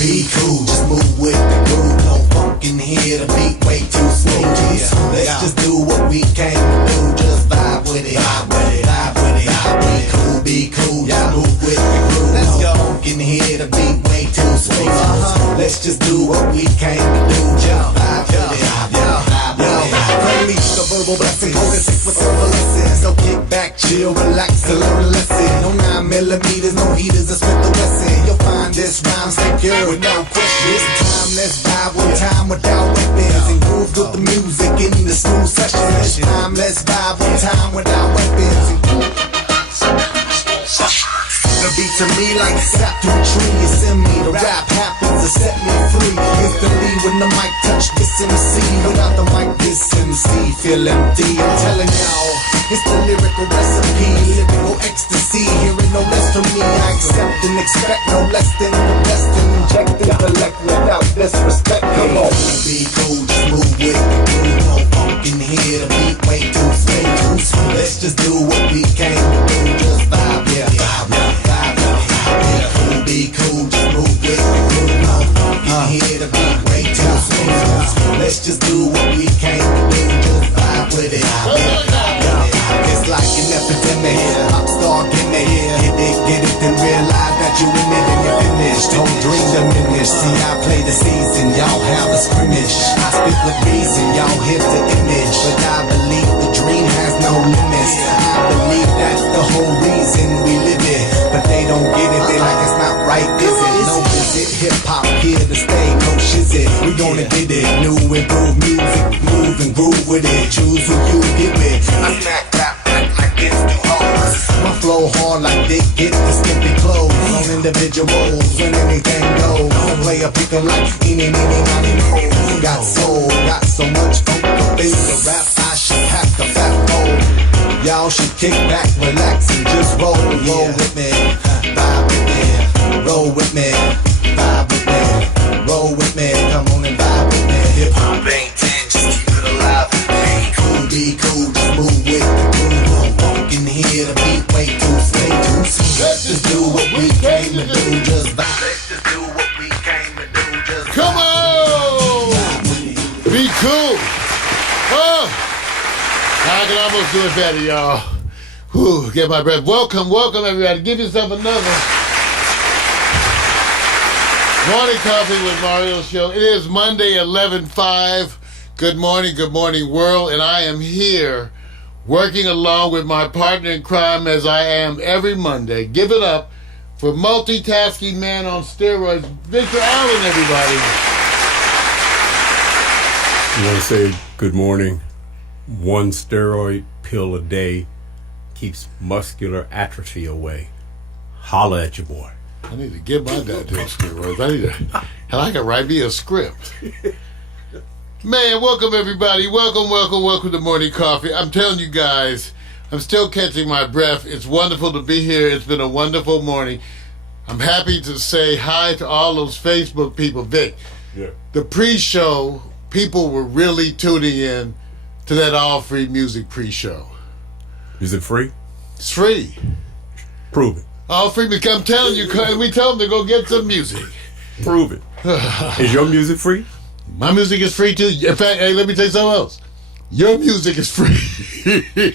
Be cool, just move with the groove. No funk in here, the beat way too smooth. Let's just do what we came to do. Just vibe with it, vibe with it, vibe with it. Be cool, just move with the groove. No funk in here, the beat way too smooth. Let's just do what we came to do. Just vibe with it, vibe with it. Unleash the verbal blessing, hold it sick with verbal lessons. So kick back, chill, relax, and learn a lesson. No 9mm, no heaters, a Smith & Wesson. You'll find this rhyme secure with no questions. Timeless vibe with time without weapons. And groove with the music in the smooth session. This timeless vibe with time without weapons. The beat to me like a sap to a tree. It's in me, the rap happens to set me free. Instantly when the mic touch this MC. Without the mic this MC feel empty. I'm telling y'all, it's the lyrical recipe. Lyrical ecstasy, hearing no less from me. I accept and expect no less than the best. And inject intellect without disrespect. Come on, be cool, just move with the groove. No funk in here, the beat way too smooth. Let's just do what we came to do. Just vibe, yeah, vibe, yeah. Be cool, just move with the groove. No funk in here, the beat way too smooth. Let's just do what we came to do. Just vibe with it. It's like an epidemic. Pop star gimmick. Get it, then realize that you in it and you're finished. Don't dream diminish. See, I play the season, y'all have a scrimmage. I speak with reason, y'all hear the image. But I believe the dream has no limits. I believe that's the whole reason we live it. But they don't get it, they like it's not right, is it? No visit, hip-hop here to stay, no shizit. We gonna get it, new improved music, move and groove with it. Choose who you get with. I smack rap like it's too hard. My flow hard like they get the skimpy clothes. On individuals, when anything goes. Don't play a pick 'em like eeny, meeny, miny, mo. Got soul, got so much funk up in the rap, I should pack a fat bowl. Y'all should kick back, relax, and just roll with me, vibe with me, roll with me, vibe with me, roll with me, come on and vibe with me. Hip hop ain't 10, just keep it alive. Be cool, just move with the groove. No funk in here, the beat way too smooth. Let's just do what we came to do. Just vibe. Let's just do what we came to do. Just come on, be cool. I can almost do it better, y'all. Whew, get my breath. Welcome everybody. Give yourself another Morning Coffee with Mario show. It is Monday, 11/5. Good morning, world. And I am here working along with my partner in crime as I am every Monday. Give it up for multitasking man on steroids, Victor Allen, everybody. I want to say good morning. One steroid pill a day keeps muscular atrophy away. Holla at your boy. I need to get my goddamn steroids. I can write me a script. Man, welcome everybody. Welcome to Morning Coffee. I'm telling you guys, I'm still catching my breath. It's wonderful to be here. It's been a wonderful morning. I'm happy to say hi to all those Facebook people. Vic, the pre-show, people were really tuning in to that all-free music pre-show. Is it free? It's free. Prove it. All free because I'm telling you, we told them to go get some music. Prove it. Is your music free? My music is free too. In fact, hey, let me tell you something else. Your music is free.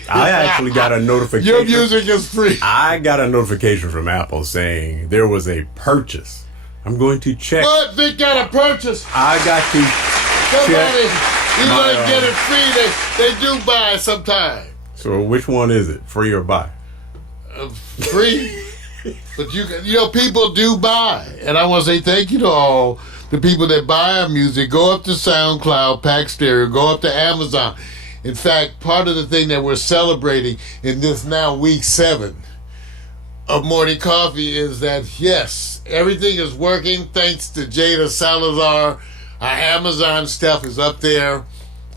I actually got a notification. Your music is free. I got a notification from Apple saying there was a purchase. I'm going to check. What? Vic got a purchase. I got to Somebody, check. you might get it free. They do buy sometimes. So which one is it? Free or buy? Free. But you know, people do buy. And I want to say thank you to all the people that buy our music. Go up to SoundCloud, Pack Stereo, go up to Amazon. In fact, part of the thing that we're celebrating in this now week 7 of Morning Coffee is that, yes, everything is working thanks to Jada Salazar. Our Amazon stuff is up there.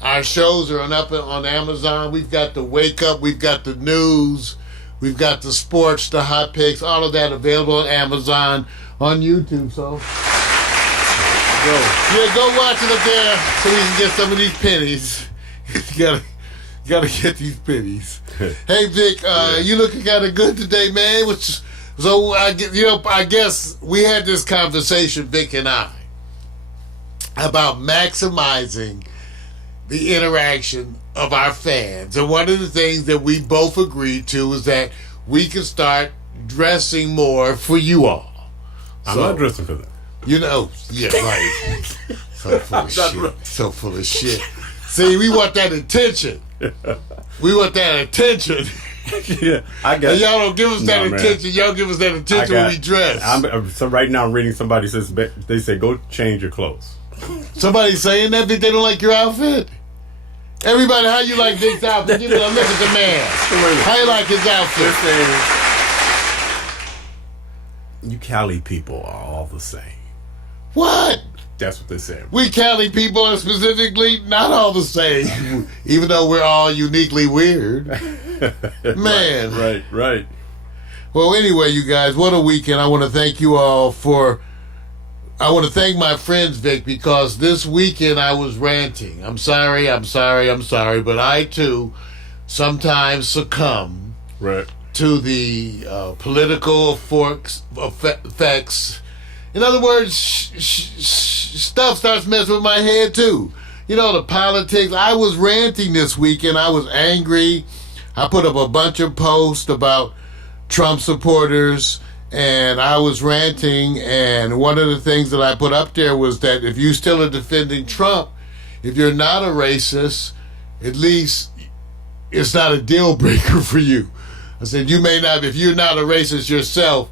Our shows are up on Amazon. We've got the Wake Up, we've got the news, we've got the sports, the hot picks, all of that available on Amazon, on YouTube. So go watch it up there so we can get some of these pennies. you gotta get these pennies. Hey Vic, you looking kind of good today, man. So I guess we had this conversation, Vic and I, about maximizing the interaction of our fans. And one of the things that we both agreed to is that we can start dressing more for you all. I'm not dressing for that. You know, yeah, right. So full of shit. So full of shit. See, we want that attention. We want that attention. Yeah, I got. And y'all don't give us that attention. Y'all give us that attention when we dress. So right now I'm reading somebody says they say go change your clothes. Somebody saying that they don't like your outfit. Everybody, how you like Vic's outfit? Give me a look at the man. How you like his outfit? You Cali people are all the same. What? That's what they say. We Cali people are specifically not all the same, even though we're all uniquely weird. Man. Right. Well, anyway, you guys, what a weekend. I want to thank you all I want to thank my friends, Vic, because this weekend I was ranting. I'm sorry, but I too sometimes succumb to the political effects. In other words, stuff starts messing with my head too. You know, the politics. I was ranting this weekend. I was angry. I put up a bunch of posts about Trump supporters, and I was ranting, and one of the things that I put up there was that if you still are defending Trump, if you're not a racist, at least it's not a deal breaker for you. I said, you may not, if you're not a racist yourself,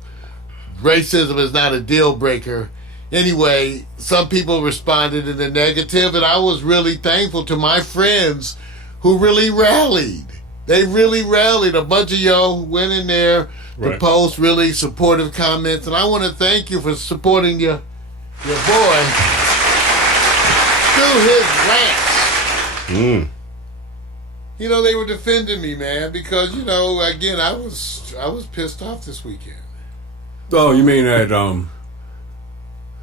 racism is not a deal breaker. Anyway, some people responded in the negative, and I was really thankful to my friends who really rallied. They really rallied. A bunch of y'all went in there to post really supportive comments, and I want to thank you for supporting your boy through his rants. You know, they were defending me, man, because, you know, again, I was pissed off this weekend. Oh, you mean that, are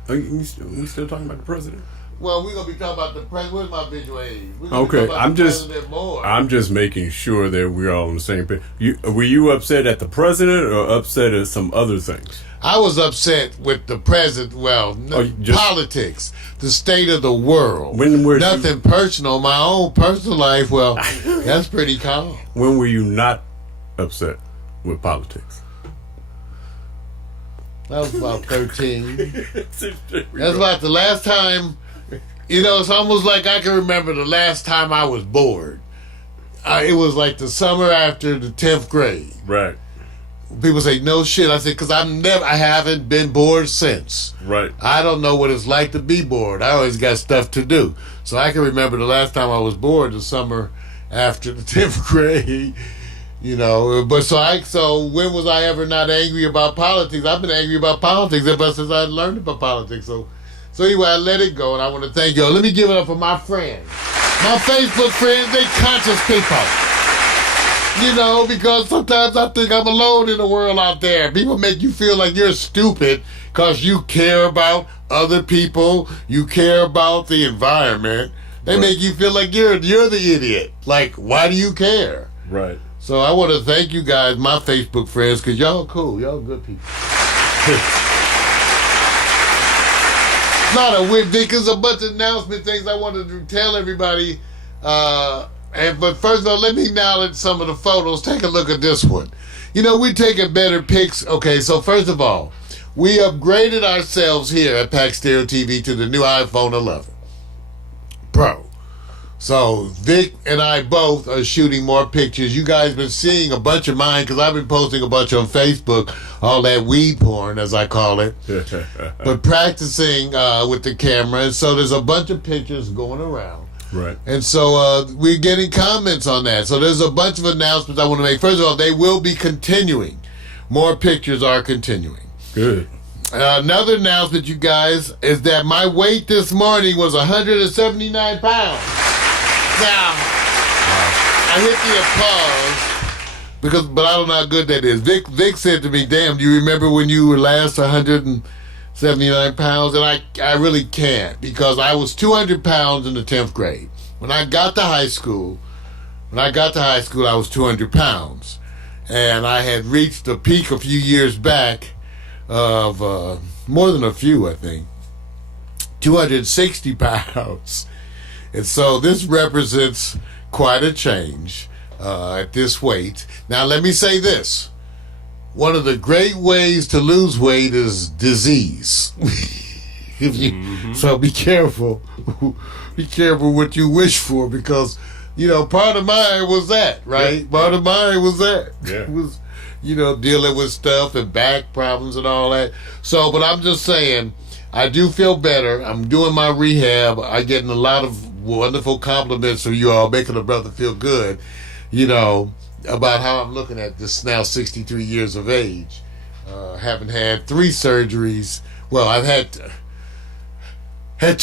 we still talking about the president? Well, we're going to be talking about the president. Where's my visual aid? Okay, I'm just making sure that we're all on the same page. Were you upset at the president or upset at some other things? I was upset with the president. Well, politics, the state of the world. Nothing personal. My own personal life, well, that's pretty calm. When were you not upset with politics? That was about 13. That's about the last time. You know, it's almost like I can remember the last time I was bored. It was like the summer after the 10th grade. Right. People say, no shit. I said, because I haven't been bored since. Right. I don't know what it's like to be bored. I always got stuff to do. So I can remember the last time I was bored, the summer after the 10th grade. You know, but so when was I ever not angry about politics? I've been angry about politics ever since I learned about politics. So anyway, I let it go, and I want to thank y'all. Let me give it up for my friends. My Facebook friends, they conscious people. You know, because sometimes I think I'm alone in the world out there. People make you feel like you're stupid because you care about other people. You care about the environment. They make you feel like you're the idiot. Like, why do you care? Right. So I want to thank you guys, my Facebook friends, because y'all cool. Y'all good people. Not a weird thing, because a bunch of announcement things I wanted to tell everybody. But first of all, let me acknowledge some of the photos. Take a look at this one. You know, we taking better pics. Okay, so first of all, we upgraded ourselves here at Pack Stereo TV to the new iPhone 11 Pro. So Vic and I both are shooting more pictures. You guys been seeing a bunch of mine because I've been posting a bunch on Facebook, all that weed porn, as I call it. But practicing with the camera. And so there's a bunch of pictures going around. Right. And so we're getting comments on that. So there's a bunch of announcements I want to make. First of all, they will be continuing. More pictures are continuing. Good. Another announcement, you guys, is that my weight this morning was 179 pounds. Now, I hit the applause but I don't know how good that is. Vic said to me, "Damn, do you remember when you were last 179 pounds?" And I really can't, because I was 200 pounds in the 10th grade. When I got to high school, I was 200 pounds. And I had reached the peak a few years back of more than a few, I think, 260 pounds. And so this represents quite a change at this weight. Now, let me say this. One of the great ways to lose weight is disease. So be careful. Be careful what you wish for, because, you know, part of mine was that, right? Yeah. Part of mine was that. Yeah. It was, you know, dealing with stuff and back problems and all that. So, but I'm just saying, I do feel better. I'm doing my rehab. I'm getting a lot of wonderful compliments from you all, making a brother feel good, you know, about how I'm looking at this now, 63 years of age. Having had 3 surgeries. Well, I've had 2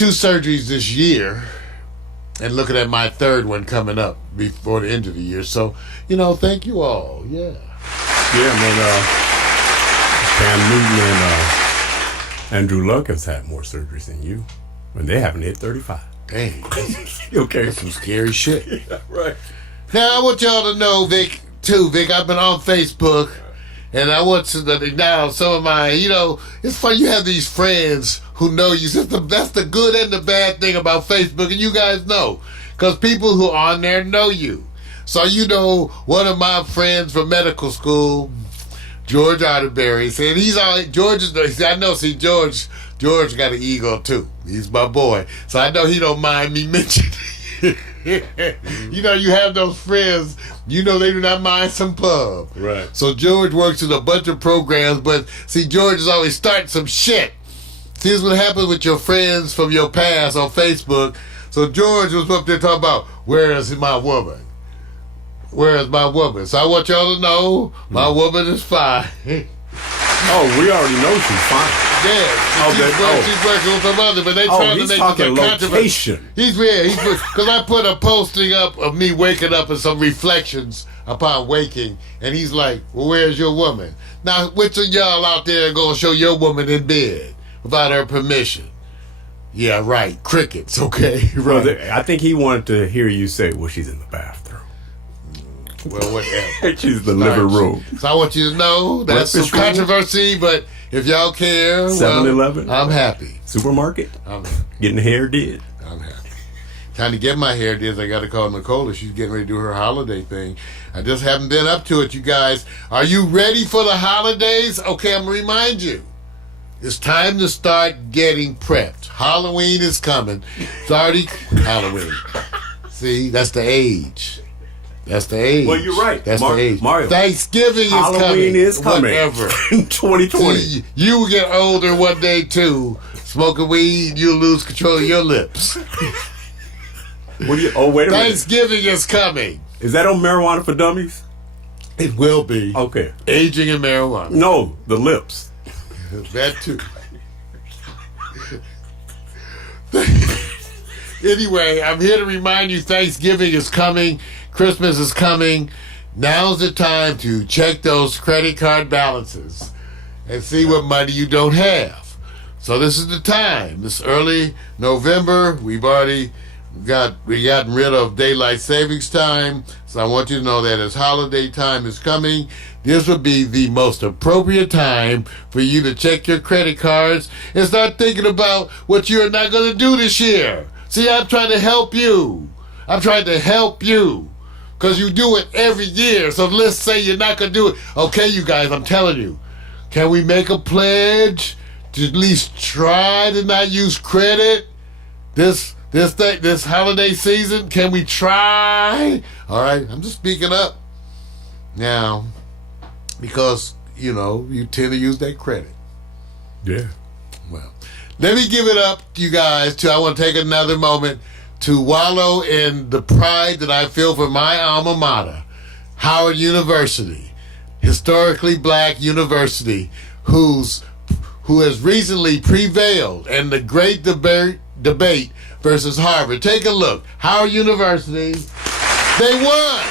surgeries this year, and looking at my 3rd one coming up before the end of the year. So, you know, thank you all. Yeah. Yeah, man. Cam Newton and Andrew Luck has had more surgeries than you, and they haven't hit 35. Dang. Okay. That's some scary shit. Yeah, right. Now, I want y'all to know, Vic, I've been on Facebook, and I want to acknowledge some of my, you know, it's funny, you have these friends who know you. That's the good and the bad thing about Facebook, and you guys know, because people who are on there know you. So, you know, one of my friends from medical school, George Otterberry, said George got an ego too. He's my boy. So I know he don't mind me mentioning it. You know, you have those friends, you know, they do not mind some pub. Right. So George works in a bunch of programs, but see, George is always starting some shit. See, this is what happens with your friends from your past on Facebook. So George was up there talking about, where is my woman? Where is my woman? So I want y'all to know, my woman is fine. Oh, we already know she's fine. Yeah, she's working with some other, but they trying to make it controversy. Because I put a posting up of me waking up and some reflections upon waking, and he's like, well, where's your woman? Now, which of y'all out there are going to show your woman in bed without her permission? Yeah, right, crickets, okay? Right. Well, I think he wanted to hear you say, well, she's in the bathroom. Well, whatever. She's in the living room. So I want you to know that's some controversy, but if y'all care, 7-Eleven, well, I'm happy. Supermarket, I'm happy. Getting hair did. I'm happy. Time to get my hair did. I got to call Nicole. She's getting ready to do her holiday thing. I just haven't been up to it, you guys. Are you ready for the holidays? Okay, I'm going to remind you. It's time to start getting prepped. Halloween is coming. It's already Halloween. See, that's the age. That's the age. Well, you're right. That's the age. Mario. Thanksgiving is coming. Halloween is coming. Whatever. In 2020. See, you will get older one day, too. Smoking weed, you'll lose control of your lips. Wait a minute. Thanksgiving is coming. Is that on Marijuana for Dummies? It will be. Okay. Aging and marijuana. No, the lips. That, too. Anyway, I'm here to remind you Thanksgiving is coming. Christmas is coming. Now's the time to check those credit card balances and see what money you don't have. So this is the time. This early November, we've already gotten rid of daylight savings time. So I want you to know that as holiday time is coming, this would be the most appropriate time for you to check your credit cards and start thinking about what you're not going to do this year. See, I'm trying to help you. I'm trying to help you. Because you do it every year. So let's say you're not going to do it. Okay, you guys, I'm telling you. Can we make a pledge to at least try to not use credit this holiday season? Can we try? All right, I'm just speaking up now because, you tend to use that credit. Yeah. Well, let me give it up to you guys. I want to take another moment to wallow in the pride that I feel for my alma mater, Howard University, historically black university, who has recently prevailed in the great debate versus Harvard. Take a look. Howard University, they won.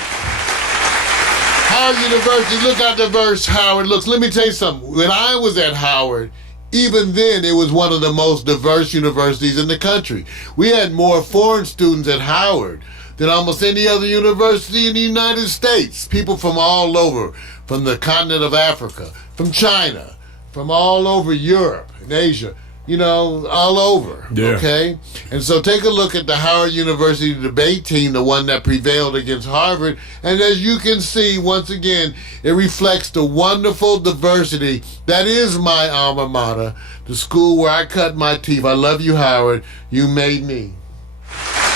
Howard University, look how diverse Howard looks. Let me tell you something. When I was at Howard, even then, it was one of the most diverse universities in the country. We had more foreign students at Howard than almost any other university in the United States. People from all over, from the continent of Africa, from China, from all over Europe and Asia, all over, yeah. Okay? And so take a look at the Howard University debate team, the one that prevailed against Harvard, and as you can see, once again, it reflects the wonderful diversity that is my alma mater, the school where I cut my teeth. I love you, Howard. You made me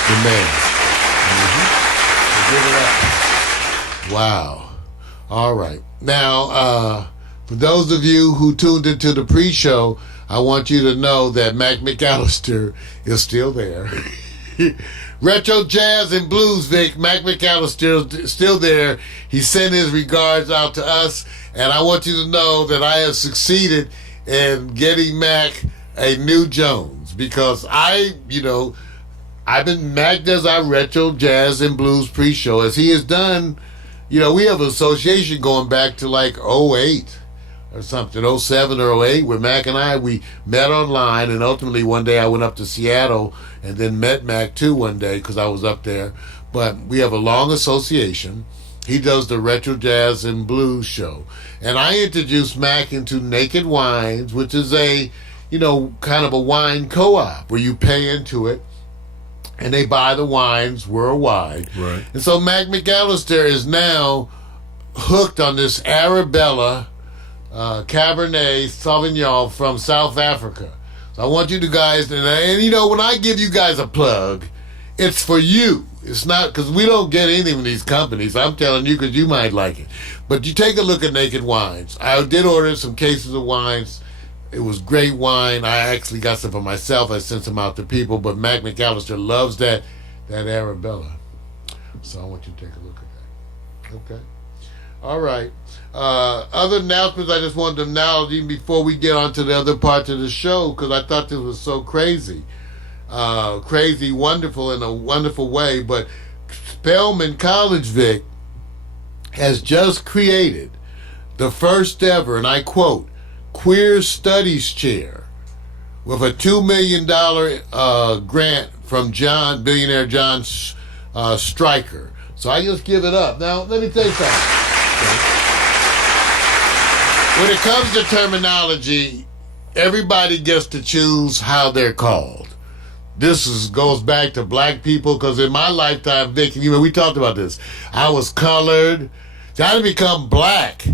the man. Give it up. Wow. All right. Now, for those of you who tuned into the pre-show, I want you to know that Mac McAllister is still there. Retro Jazz and Blues Vic, Mac McAllister is still there. He sent his regards out to us, and I want you to know that I have succeeded in getting Mac a new Jones, because Mac does our Retro Jazz and Blues pre-show, as he has done. We have an association going back to like 08. Or something, 07 or 08, where Mac and I, we met online, and ultimately one day I went up to Seattle and then met Mac too one day because I was up there. But we have a long association. He does the Retro Jazz and Blues show. And I introduced Mac into Naked Wines, which is a, kind of a wine co-op where you pay into it and they buy the wines worldwide. Right. And so Mac McAllister is now hooked on this Arabella Cabernet Sauvignon from South Africa. So I want you guys to, and when I give you guys a plug, it's for you. It's not, because we don't get anything from these companies. I'm telling you because you might like it. But you take a look at Naked Wines. I did order some cases of wines. It was great wine. I actually got some for myself. I sent some out to people. But Mac McAllister loves that Arabella. So I want you to take a look at that. Okay. All right. Other announcements I just wanted to acknowledge even before we get on to the other parts of the show, because I thought this was so crazy. Crazy, wonderful in a wonderful way. But Spelman College, Vic, has just created the first ever, and I quote, Queer Studies Chair with a $2 million grant from billionaire John Stryker. So I just give it up. Now, let me tell you something. When it comes to terminology, everybody gets to choose how they're called. This goes back to black people, because in my lifetime, Vic, we talked about this. I was colored. I didn't become black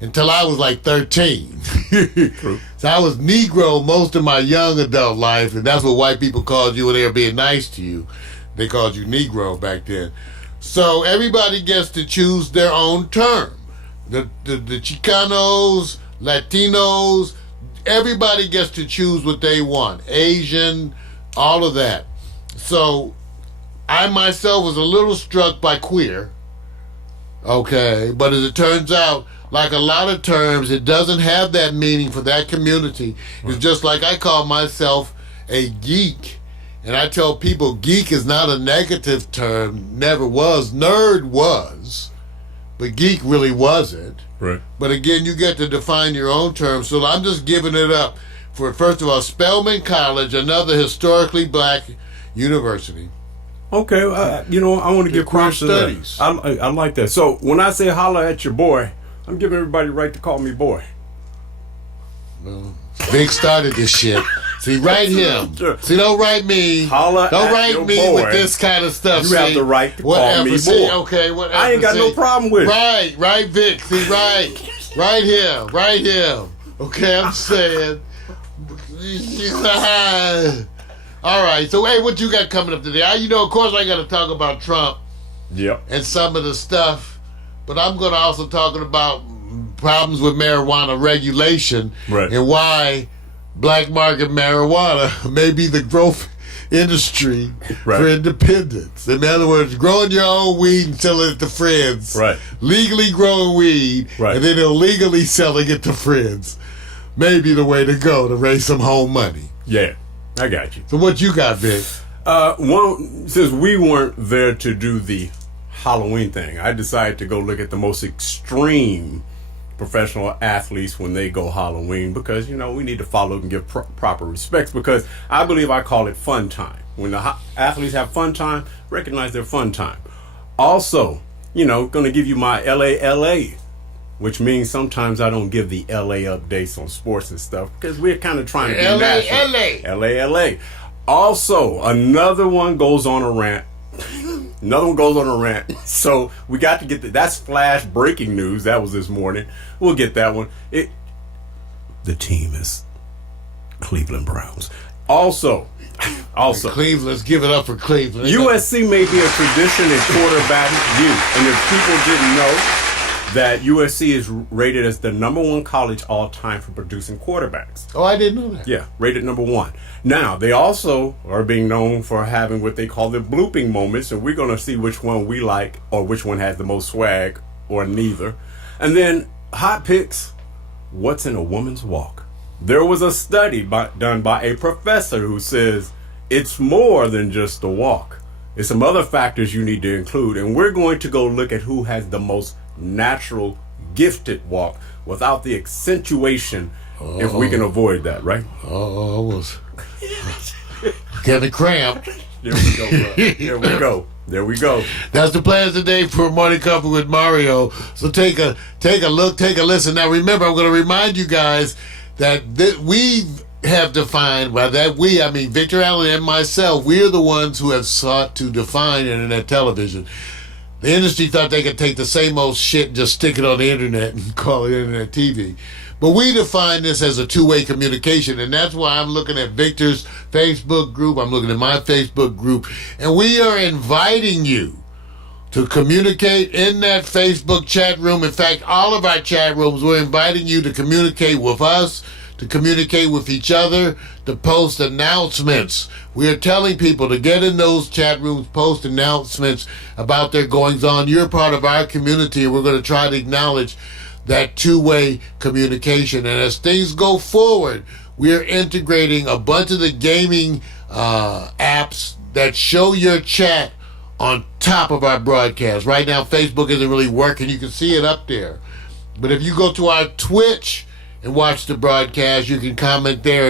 until I was like 13. True. So I was Negro most of my young adult life, and that's what white people called you when they were being nice to you. They called you Negro back then. So everybody gets to choose their own term. The Chicanos, Latinos, everybody gets to choose what they want. Asian, all of that. So I myself was a little struck by queer. Okay, but as it turns out, like a lot of terms, it doesn't have that meaning for that community. It's just like I call myself a geek. And I tell people geek is not a negative term, never was. Nerd was, but geek really wasn't. Right. But again, you get to define your own terms. So I'm just giving it up for, first of all, Spelman College, another historically black university. Okay, I want to give props to that. I like that. So when I say holler at your boy, I'm giving everybody the right to call me boy. Well, Vic started this shit, See, write him. See, don't write me. Holla don't at write your me boy. with this kind of stuff. You have the right to call me See, boy. okay, whatever. I ain't got no problem with it. Right, Vic. See, right him. Okay, I'm saying. All right, so hey, what you got coming up today? Of course, I got to talk about Trump. Yep. And some of the stuff, but I'm going to also talk about problems with marijuana regulation, right, and why black market marijuana may be the growth industry for independence. In other words, growing your own weed and selling it to friends. Right. Legally growing weed, and then illegally selling it to friends may be the way to go to raise some home money. Yeah, I got you. So what you got, Vic? Since we weren't there to do the Halloween thing, I decided to go look at the most extreme professional athletes when they go Halloween, because we need to follow and give proper respects, because I believe I call it fun time. When the athletes have fun time, recognize their fun time. Also, going to give you my LA, which means sometimes I don't give the LA updates on sports and stuff, because we're kind of trying to be national. LA. Also, another one goes on a rant. So we got to get that's flash breaking news. That was this morning. We'll get that one. The team is Cleveland Browns. Also, Cleveland. Let's give it up for Cleveland. USC may be a tradition in quarterback youth, and if people didn't know that USC is rated as the #1 college all time for producing quarterbacks. Oh, I didn't know that. Yeah, rated #1. Now, they also are being known for having what they call the blooping moments, and we're going to see which one we like, or which one has the most swag, or neither. And then, hot picks, what's in a woman's walk? There was a study done by a professor who says it's more than just the walk. There's some other factors you need to include, and we're going to go look at who has the most natural, gifted walk without the accentuation, if we can avoid that, right? I was getting cramped. There we go, bro. There we go. That's the plans today for Morning Coffee with Mario. So take a look, take a listen. Now remember, I'm going to remind you guys that we have defined, by that we, I mean Victor Allen and myself, we are the ones who have sought to define internet television. The industry thought they could take the same old shit and just stick it on the internet and call it internet TV. But we define this as a two-way communication, and that's why I'm looking at Victor's Facebook group, I'm looking at my Facebook group, and we are inviting you to communicate in that Facebook chat room. In fact, all of our chat rooms, we're inviting you to communicate with us, to communicate with each other, to post announcements. We are telling people to get in those chat rooms, post announcements about their goings-on. You're part of our community, and we're going to try to acknowledge that two-way communication. And as things go forward, we are integrating a bunch of the gaming apps that show your chat on top of our broadcast. Right now, Facebook isn't really working. You can see it up there. But if you go to our Twitch and watch the broadcast, you can comment there,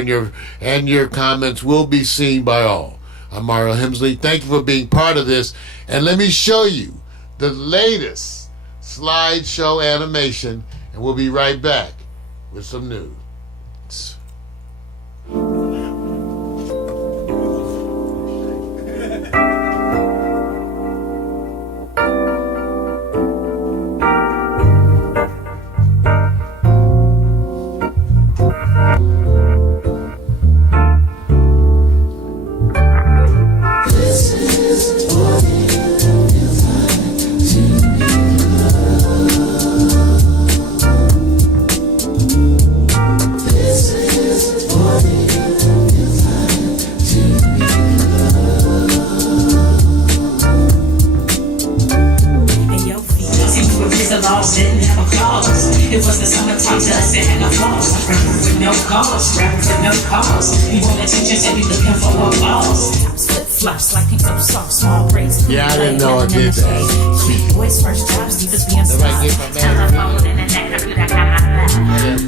and your comments will be seen by all. I'm Mario Hemsley. Thank you for being part of this. And let me show you the latest slideshow animation, and we'll be right back with some news. It was the summertime dust and no flaws. Rapping with no cause, rapping with no cause. You want attention, so you looking for applause. Slip flops like pink up soft, small braids. Yeah, I didn't know I did that. Boys first jobs, niggas being stars. Telephone and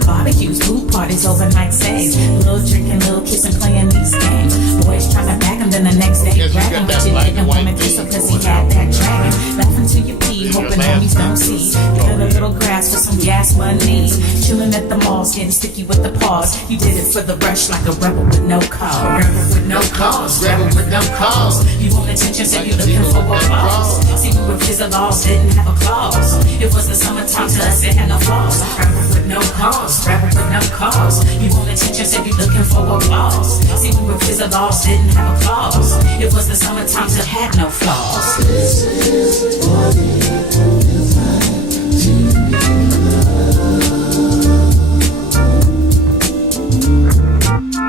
barbecues, food parties, overnight stays. Little drinking, little kissing, playing these games. Boys trying to back him, then the next day bragging. But you didn't want to kiss him cause he had that dragon. Laughing till you pee, hoping homies don't see. Got a little grab. fast for some gas money. Chilling at the malls, getting sticky with the paws. You did it for the rush like a rebel with no cause. Rebel with no cause, rebel with no cause. You want attention, so you looking for applause. See, we were the laws, didn't have a clause. It was the summertime to us, it had no flaws. Rebel with no cause, rebel with no cause. You want attention, so you looking for applause. See, we were the laws, didn't have a clause. It was the summertime to had no flaws. This is what it feels like to be loved.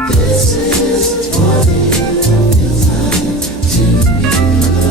This is what it feels like to be loved.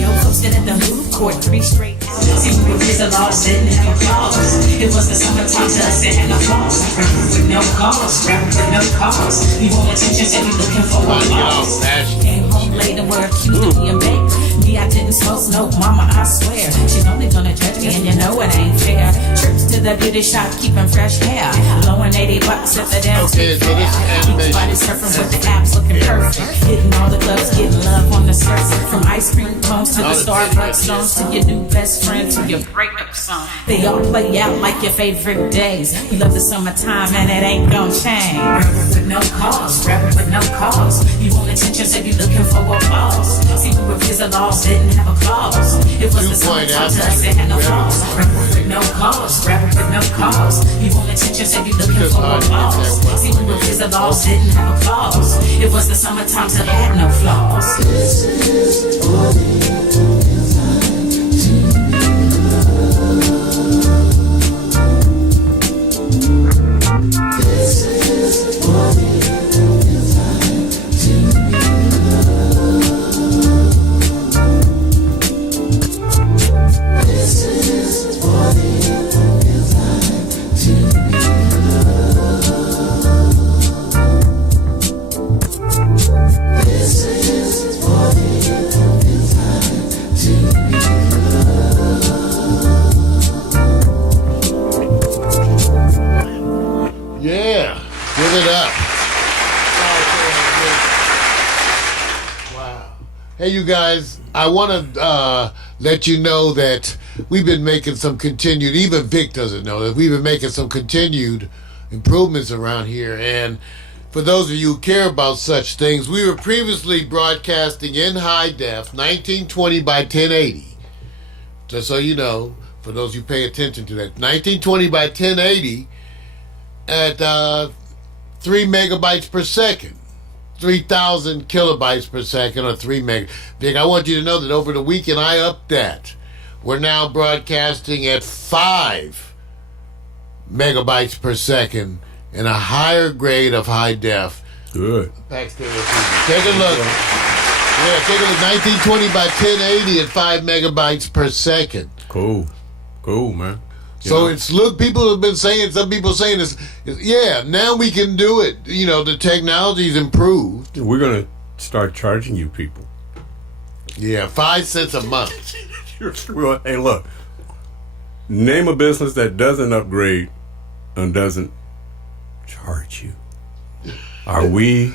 Yo, posted at the hoop court 3 straight hours. See, we were the laws, didn't have a clause. It was the summertime to us, it had no flaws. Rebel with no cause, rebel with no cause. You want attention, so you looking for applause. Came home late and were accused of being baked. Me, I didn't smoke, no, mama, I swear. She's only gonna judge me, and you know it ain't fair. Trips to the beauty shop, keeping fresh hair. Blowing $80 at the damn Okay, so this is animation. Body surfing with the apps looking perfect. Hitting all the clubs, getting love on the surface. From ice cream cones to the Starbucks songs, to your new best friend, to your breakup song. They all play out like your favorite days. We love the summertime and it ain't gon' change. Rebel with no cause, rebel with no cause. You want attention, so you looking for applause. See, we were the laws, didn't have a clause. It was the summertime to us, it had no flaws. Rebel with no cause, rebel with no cause. You want attention, so you looking for applause. See, we were the laws, didn't have a clause. It was the summertime to had no flaws. This is what it feels like to be loved. This is what it feels like to be loved. This is what it feels like to be loved. This is what it feels like to be loved. Yeah, give it up. Wow. Hey, you guys, I want to let you know that we've been making some continued, even Vic doesn't know that, we've been making some continued improvements around here. And for those of you who care about such things, we were previously broadcasting in high def, 1920 by 1080. Just so you know, for those who pay attention to that, 1920 by 1080 at 3 megabytes per second. 3,000 kilobytes per second, or 3 meg. Vic, I want you to know that over the weekend I upped that. We're now broadcasting at 5 megabytes per second in a higher grade of high def. Good. Thanks to the people. Take a look. Yeah, take a look. 1920 by 1080 at 5 megabytes per second. Cool. Cool, man. So it's, look, people have been saying, some people saying this, yeah, now we can do it. You know, the technology's improved. We're going to start charging you people. Yeah, 5 cents a month. Well, hey, look. Name a business that doesn't upgrade and doesn't charge you. Are we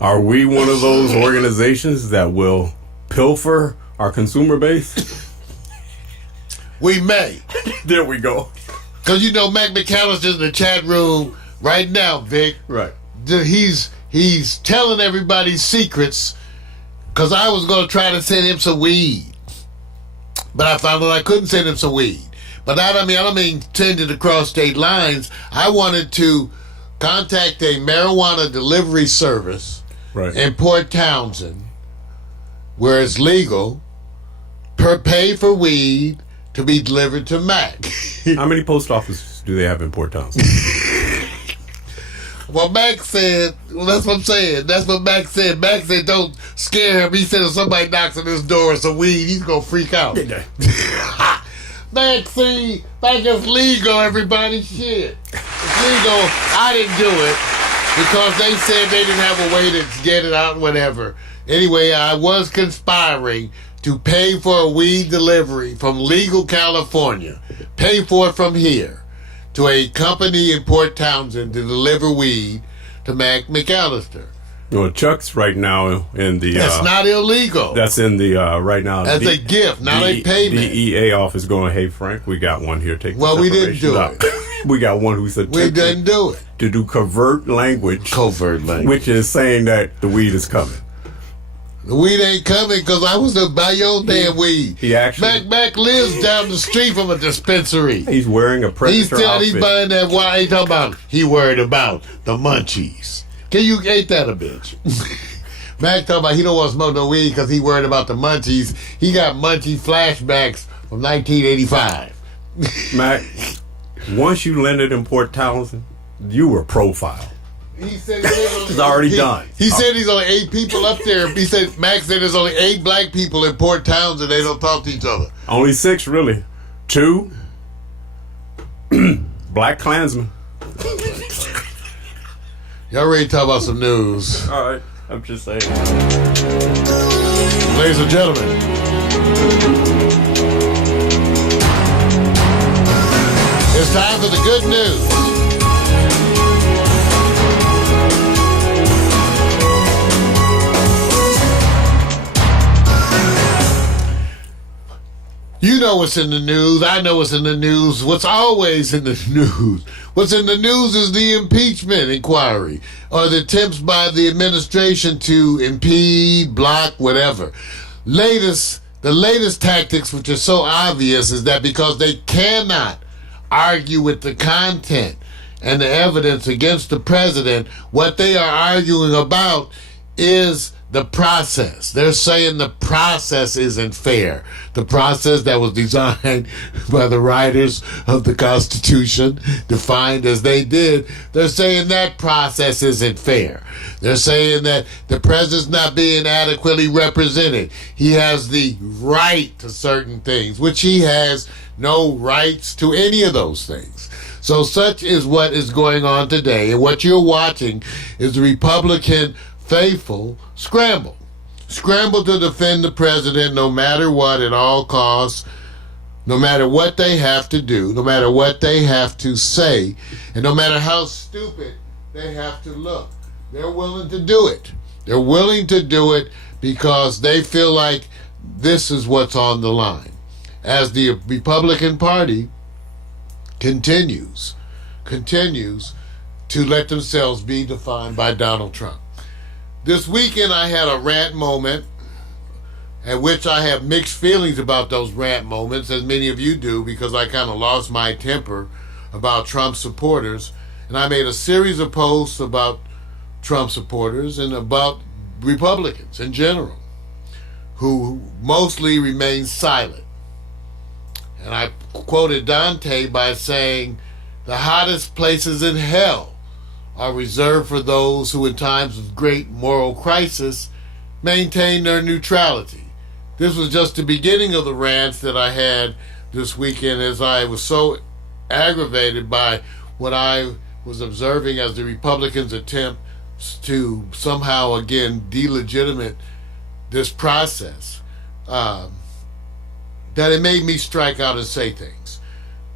one of those organizations that will pilfer our consumer base? We may. There we go. Because you know Mac McAllister's in the chat room right now, Vic. Right. He's telling everybody secrets, because I was going to try to send him some weed. But I found out I couldn't send him some weed. But I don't mean send it across state lines. I wanted to contact a marijuana delivery service in Port Townsend, where it's legal, pay for weed to be delivered to Mac. How many post offices do they have in Port Townsend? Well, Mac said, well, that's what I'm saying. That's what Mac said. Mac said, don't scare him. He said if somebody knocks on his door with some weed, he's going to freak out. Mac, see, Mac is legal, everybody. Shit. It's legal. I didn't do it because they said they didn't have a way to get it out, whatever. Anyway, I was conspiring to pay for a weed delivery from legal California, pay for it from here, to a company in Port Townsend to deliver weed to Mac McAllister. Well, Chuck's right now in the. That's not illegal. That's in the right now. That's a gift. Now they pay me. DEA office going, hey Frank, we got one here. Take. Well, we didn't do it. We got one who's we didn't do it. To do covert language, which is saying that the weed is coming. The weed ain't coming because I was to buy your damn weed. He actually Mac lives down the street from a dispensary. He's wearing a Predator outfit. He's buying that. Why ain't talking about? He worried about the munchies. Ain't that a bitch? Mac talking about he don't want to smoke no weed because he worried about the munchies. He got munchie flashbacks from 1985. Mac, once you landed in Port Townsend, you were profiled. He said it's already done. He said he's only 8 people up there. He said Max said there's only 8 black people in Port Townsend. They don't talk to each other. Only 6 really. 2 black Klansmen. Y'all ready to talk about some news? All right, I'm just saying. Ladies and gentlemen, it's time for the good news. You know what's in the news. I know what's in the news. What's always in the news? What's in the news is the impeachment inquiry or the attempts by the administration to impede, block, whatever. The latest tactics, which are so obvious, is that because they cannot argue with the content and the evidence against the president, what they are arguing about is the process. They're saying the process isn't fair. The process that was designed by the writers of the Constitution, defined as they did, they're saying that process isn't fair. They're saying that the president's not being adequately represented. He has the right to certain things, which he has no rights to any of those things. So such is what is going on today. And what you're watching is the Republican faithful scramble to defend the president no matter what, at all costs, no matter what they have to do, no matter what they have to say, and no matter how stupid they have to look. They're willing to do it. They're willing to do it because they feel like this is what's on the line. As the Republican Party continues to let themselves be defined by Donald Trump. This weekend I had a rant moment at which I have mixed feelings about those rant moments, as many of you do, because I kind of lost my temper about Trump supporters. And I made a series of posts about Trump supporters and about Republicans in general, who mostly remain silent. And I quoted Dante by saying, the hottest places in hell are reserved for those who in times of great moral crisis maintain their neutrality. This was just the beginning of the rants that I had this weekend, as I was so aggravated by what I was observing as the Republicans' attempt to somehow again delegitimate this process, that it made me strike out and say things,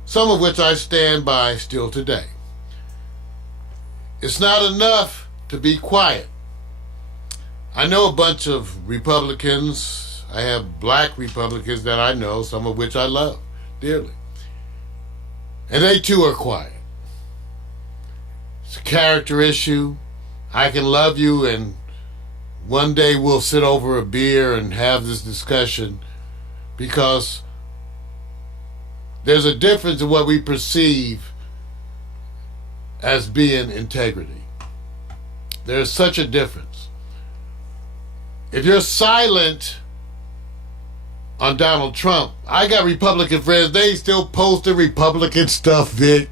some of which I stand by still today. It's not enough to be quiet. I know a bunch of Republicans. I have black Republicans that I know, some of which I love dearly. And they too are quiet. It's a character issue. I can love you and one day we'll sit over a beer and have this discussion, because there's a difference in what we perceive as being integrity. There's such a difference. If you're silent on Donald Trump, I got Republican friends, they still posting Republican stuff, Vic.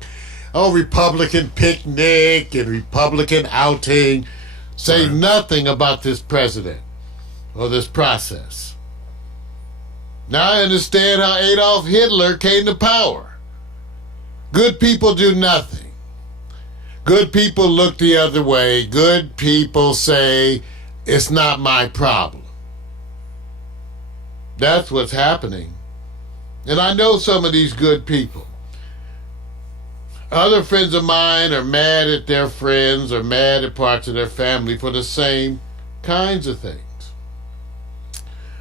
Oh, Republican picnic and Republican outing. Say nothing about this president or this process. Now I understand how Adolf Hitler came to power. Good people do nothing. Good people look the other way. Good people say, it's not my problem. That's what's happening. And I know some of these good people. Other friends of mine are mad at their friends or mad at parts of their family for the same kinds of things.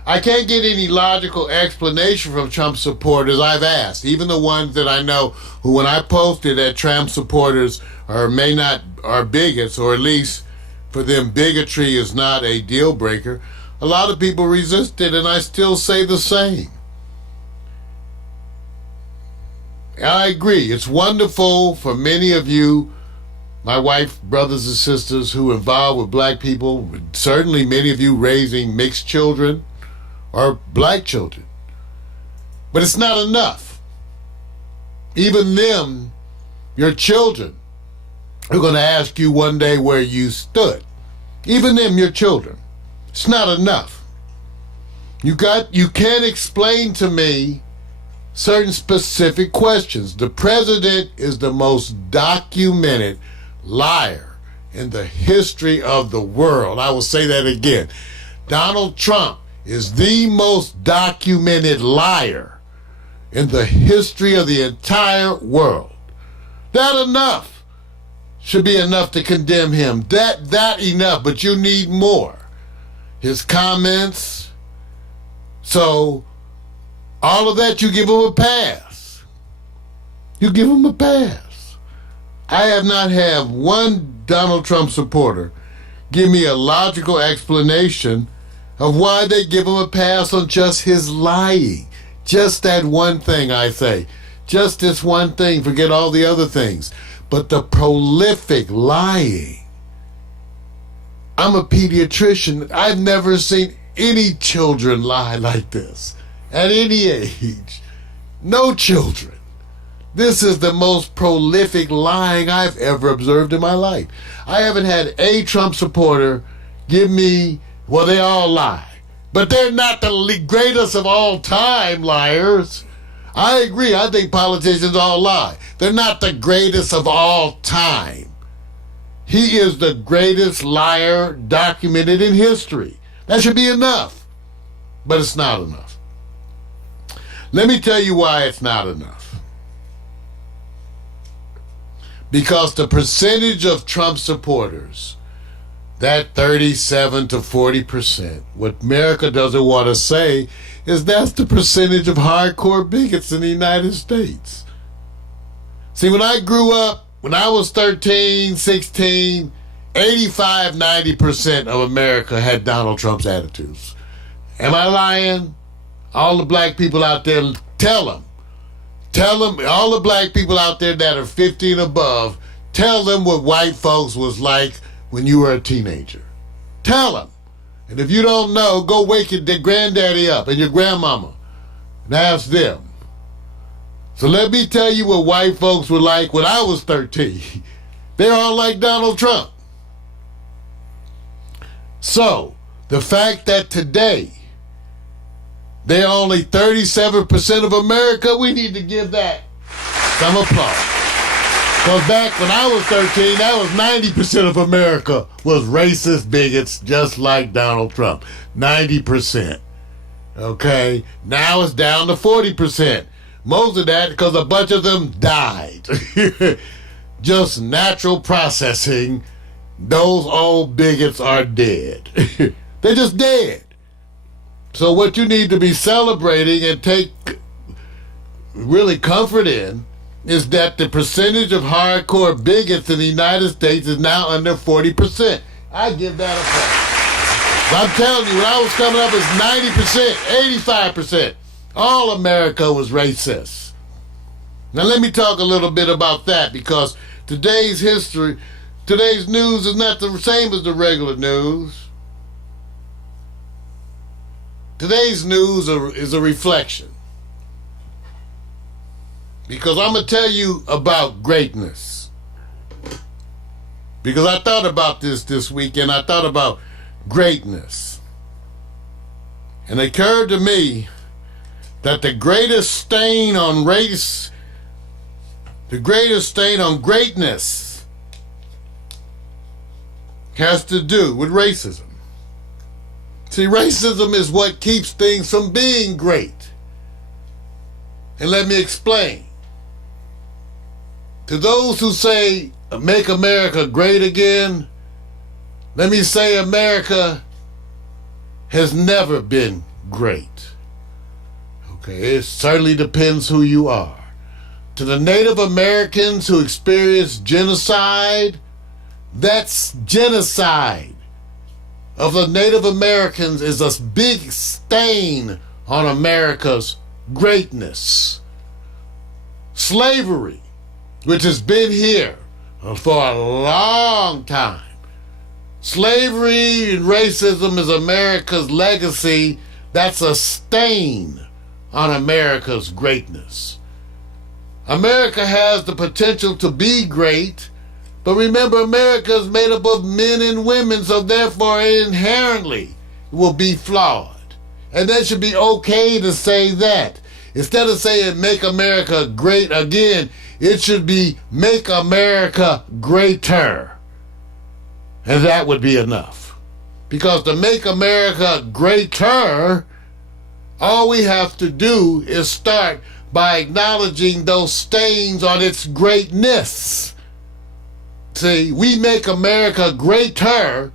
I can't get any logical explanation from Trump supporters. I've asked, even the ones that I know who, when I posted that Trump supporters are bigots, or at least for them bigotry is not a deal breaker. A lot of people resisted, and I still say the same. I agree. It's wonderful for many of you, my wife, brothers and sisters who are involved with black people, certainly many of you raising mixed children or black children. But it's not enough. Even them, your children, are going to ask you one day where you stood. Even them, your children. It's not enough. You can't explain to me certain specific questions. The president is the most documented liar in the history of the world. I will say that again. Donald Trump is the most documented liar in the history of the entire world. That enough should be enough to condemn him. That enough, but you need more. His comments. So, all of that, you give him a pass. You give him a pass. I have not had one Donald Trump supporter give me a logical explanation of why they give him a pass on just his lying. Just that one thing, I say. Just this one thing. Forget all the other things. But the prolific lying. I'm a pediatrician. I've never seen any children lie like this. At any age. No children. This is the most prolific lying I've ever observed in my life. I haven't had a Trump supporter give me, well, they all lie. But they're not the greatest of all time liars. I agree. I think politicians all lie. They're not the greatest of all time. He is the greatest liar documented in history. That should be enough. But it's not enough. Let me tell you why it's not enough. Because the percentage of Trump supporters, that 37 to 40%, what America doesn't want to say is that's the percentage of hardcore bigots in the United States. See, when I grew up, when I was 13, 16, 85, 90% of America had Donald Trump's attitudes. Am I lying? All the black people out there, tell them, all the black people out there that are 50 and above, tell them what white folks was like when you were a teenager. Tell them. And if you don't know, go wake your granddaddy up and your grandmama and ask them. So let me tell you what white folks were like when I was 13. They're all like Donald Trump. So, the fact that today they're only 37% of America, we need to give that some applause. Because back when I was 13, that was 90% of America was racist bigots just like Donald Trump. 90%. Okay? Now it's down to 40%. Most of that because a bunch of them died. Just natural processing. Those old bigots are dead. They're just dead. So what you need to be celebrating and take really comfort in is that the percentage of hardcore bigots in the United States is now under 40%. I give that a applause. I'm telling you, when I was coming up, it's 90%, 85%. All America was racist. Now let me talk a little bit about that, because today's news is not the same as the regular news. Today's news is a reflection. Because I'm going to tell you about greatness. Because I thought about this weekend. I thought about greatness. And it occurred to me that the greatest stain on race, the greatest stain on greatness, has to do with racism. See, racism is what keeps things from being great. And let me explain. To those who say, make America great again, let me say America has never been great. Okay, it certainly depends who you are. To the Native Americans who experienced genocide, that's genocide of the Native Americans is a big stain on America's greatness. Slavery, which has been here for a long time. Slavery and racism is America's legacy. That's a stain on America's greatness. America has the potential to be great, but remember, America is made up of men and women, so therefore inherently will be flawed. And that should be okay to say that. Instead of saying make America great again, it should be make America greater. And that would be enough. Because to make America greater, all we have to do is start by acknowledging those stains on its greatness. See, we make America greater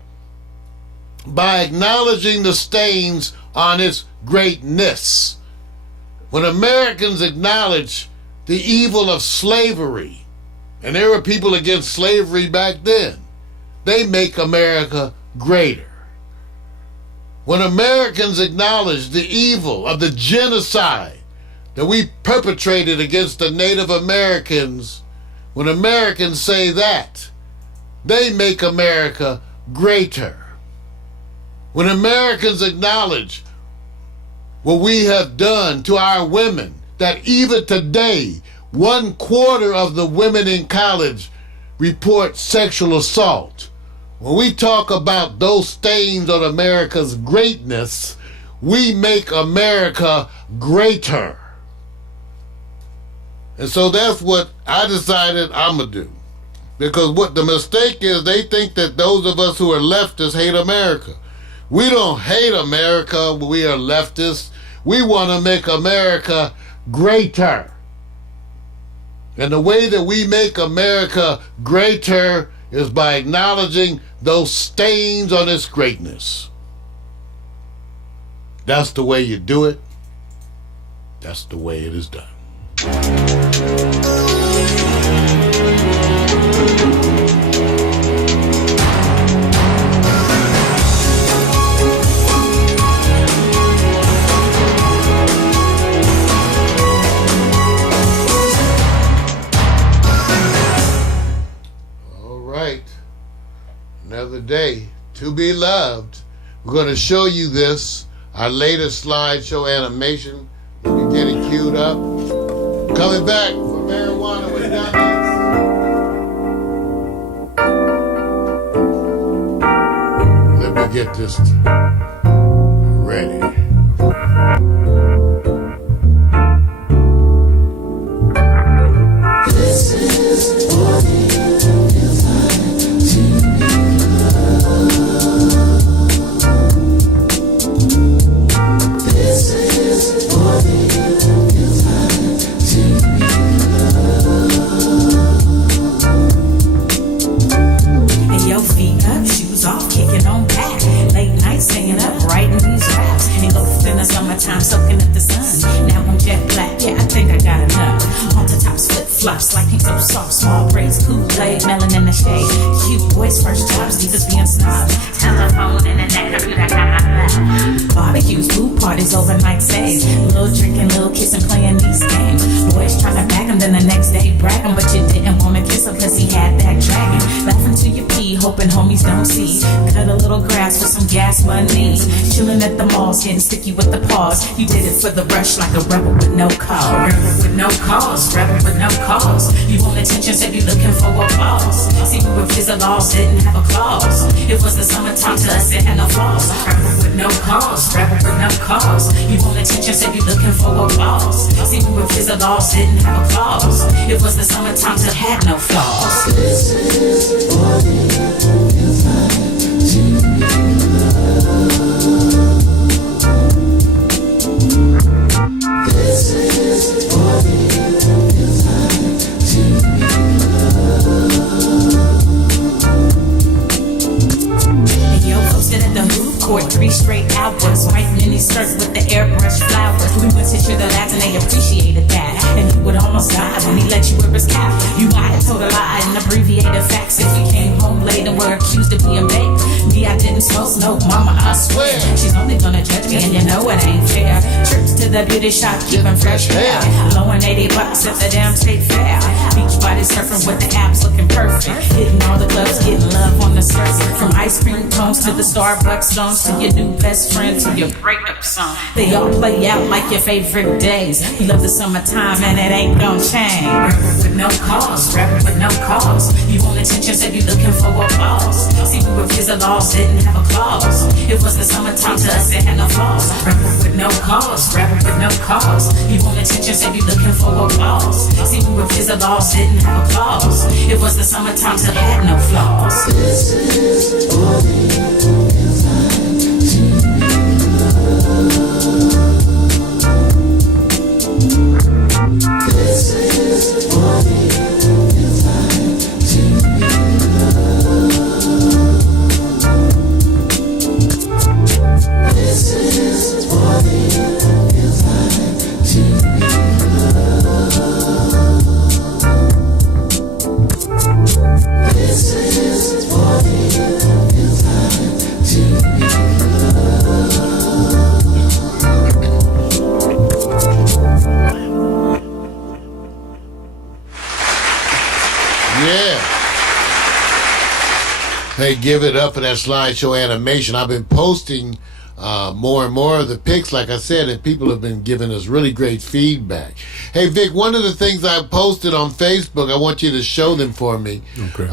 by acknowledging the stains on its greatness. When Americans acknowledge the evil of slavery, and there were people against slavery back then, they make America greater. When Americans acknowledge the evil of the genocide that we perpetrated against the Native Americans, when Americans say that, they make America greater. When Americans acknowledge what we have done to our women, that even today, 1/4 of the women in college report sexual assault. When we talk about those stains on America's greatness, we make America greater. And so that's what I decided I'm going to do. Because what the mistake is, they think that those of us who are leftists hate America. We don't hate America, we are leftists. We want to make America greater. And the way that we make America greater is by acknowledging those stains on its greatness. That's the way you do it. That's the way it is done. Another day to be loved. We're going to show you this, our latest slideshow animation. Let me get it queued up. Coming back for Marijuana with Dummies. Let me get this ready. This is what it feels like to be loved. This is what it feels like to be loved. And your feet up, shoes off, kicking on back. Late night staying up, writing these raps. Engulfed in the summertime, soaking up the sun. Now I'm jet black, yeah, I think I got enough. On the tops, flip flops, like he's so soft. Small braids, Kool-Aid, melon in the shade. Cute boys, first jobs, divas being snobs. Telephone, internet, computer, barbecues, food parties, overnight stays. Little drinking, little kissing, playing these games. Boys trying to bag him, then the next day brag him. But you didn't want to kiss him cause he had that dragon. Laughing to your pee, hoping homies don't see. Cut a little grass for some gas money. Chilling at the malls, getting sticky with the paws. You did it for the rush like a rebel with no cause. Rebel with no cause, rebel with no cause. You want attention, said you looking for applause. See, we were laws, didn't have a clause. It was the summertime to us, it had no flaws. Rebel with no cause, rebel with no cause. You want attention, said you looking for applause. See, we were laws, didn't have a clause. It was the summertime to had no flaws. This is what it feels like to be loved. This is what it feels like to be loved. skirt with the airbrush flowers. We went to the labs and they appreciated that. And he would almost die when he let you wear his cap. You might have told a lie and abbreviated facts. If you came home late and were accused of being baked. Me, I didn't smoke, no, mama, I swear. She's only gonna judge me and you know it ain't fair. Trips to the beauty shop, giving fresh hair. Lowering $80 at the damn state fair. Beach body surfing with the abs looking perfect. Hitting all the clubs, getting love on the surface. From ice cream cones to the Starbucks songs, to your new best friend, to your breakup song. They all play out like your favorite days. You love the summertime and it ain't gonna change. With no cause, rapping with no cause. You want attention, so you looking for applause. See, we were kids of laws, didn't have a clause. It was the summertime to us, it had no flaws. Rapping with no cause, rapping with no cause. You want attention, so you looking for applause. See, we were kids of laws, didn't have a clause. It was the summertime, so it had no flaws. This is what it feels like to be loved. This is what it feels like to be loved. This is what it feels like to be loved. This is what it feels like to be loved. Yeah. Hey, give it up for that slideshow animation. I've been posting more and more of the pics, like I said, and people have been giving us really great feedback. Hey, Vic, one of the things I posted on Facebook, I want you to show them for me. Okay.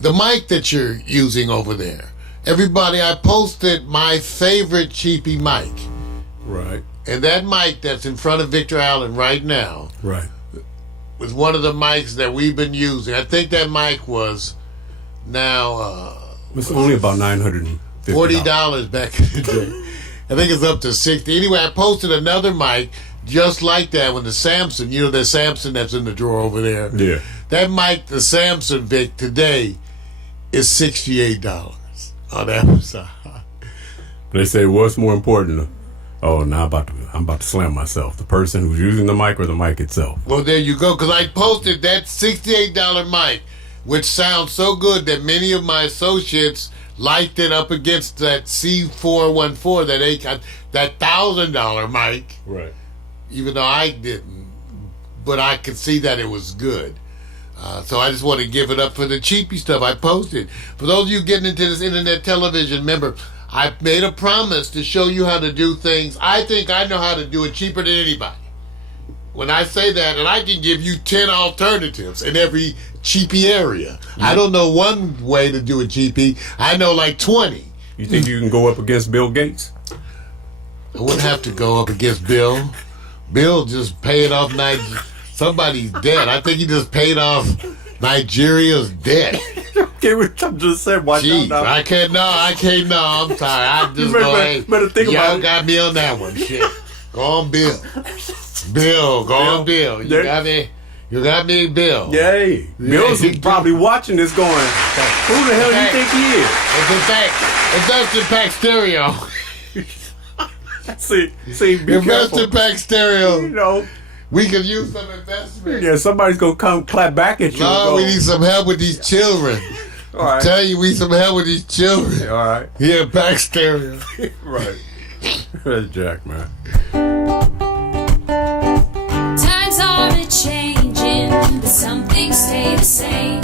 The mic that you're using over there. Everybody, I posted my favorite cheapy mic. Right. And that mic that's in front of Victor Allen right now Right. was one of the mics that we've been using. I think that mic was now It's only about $950. $40 back in the day. I think it's up to $60. Anyway, I posted another mic just like that when the Samson, you know, the Samson that's in the drawer over there. Yeah. That mic, the Samson Vic, today is $68 on Amazon. They say what's more important? Oh, now I'm about to slam myself. The person who's using the mic or the mic itself. Well, there you go, because I posted that $68 mic, which sounds so good that many of my associates liked it up against that C414, that $1,000 mic, Right. even though I didn't. But I could see that it was good. So I just want to give it up for the cheapy stuff I posted. For those of you getting into this internet television, remember, I made a promise to show you how to do things. I think I know how to do it cheaper than anybody. When I say that, and I can give you 10 alternatives in every cheapy area. Mm-hmm. I don't know one way to do a cheapy. I know like 20. You think you can go up against Bill Gates? I wouldn't have to go up against Bill. Bill just paid off somebody's debt. I think he just paid off Nigeria's debt. Okay, I'm just saying. Why Jeez, not? I can't. I'm sorry. I just better think about y'all it. got me on that one. Shit. Go on, Bill. Go on, Bill. You got me. You got me, Bill. Yay. Bill's probably watching this going, who the hell do you think he is? Invest in Pack Stereo. See, be Invest careful. in Pack Stereo. You know, We could use some investment. yeah, somebody's going to come clap back at you. No, we need some help with these children. All right. Tell you, we need some help with these children. All right. Yeah, Pack Stereo. Right. That's Jack, man. Times are a-changing, but some things stay the same.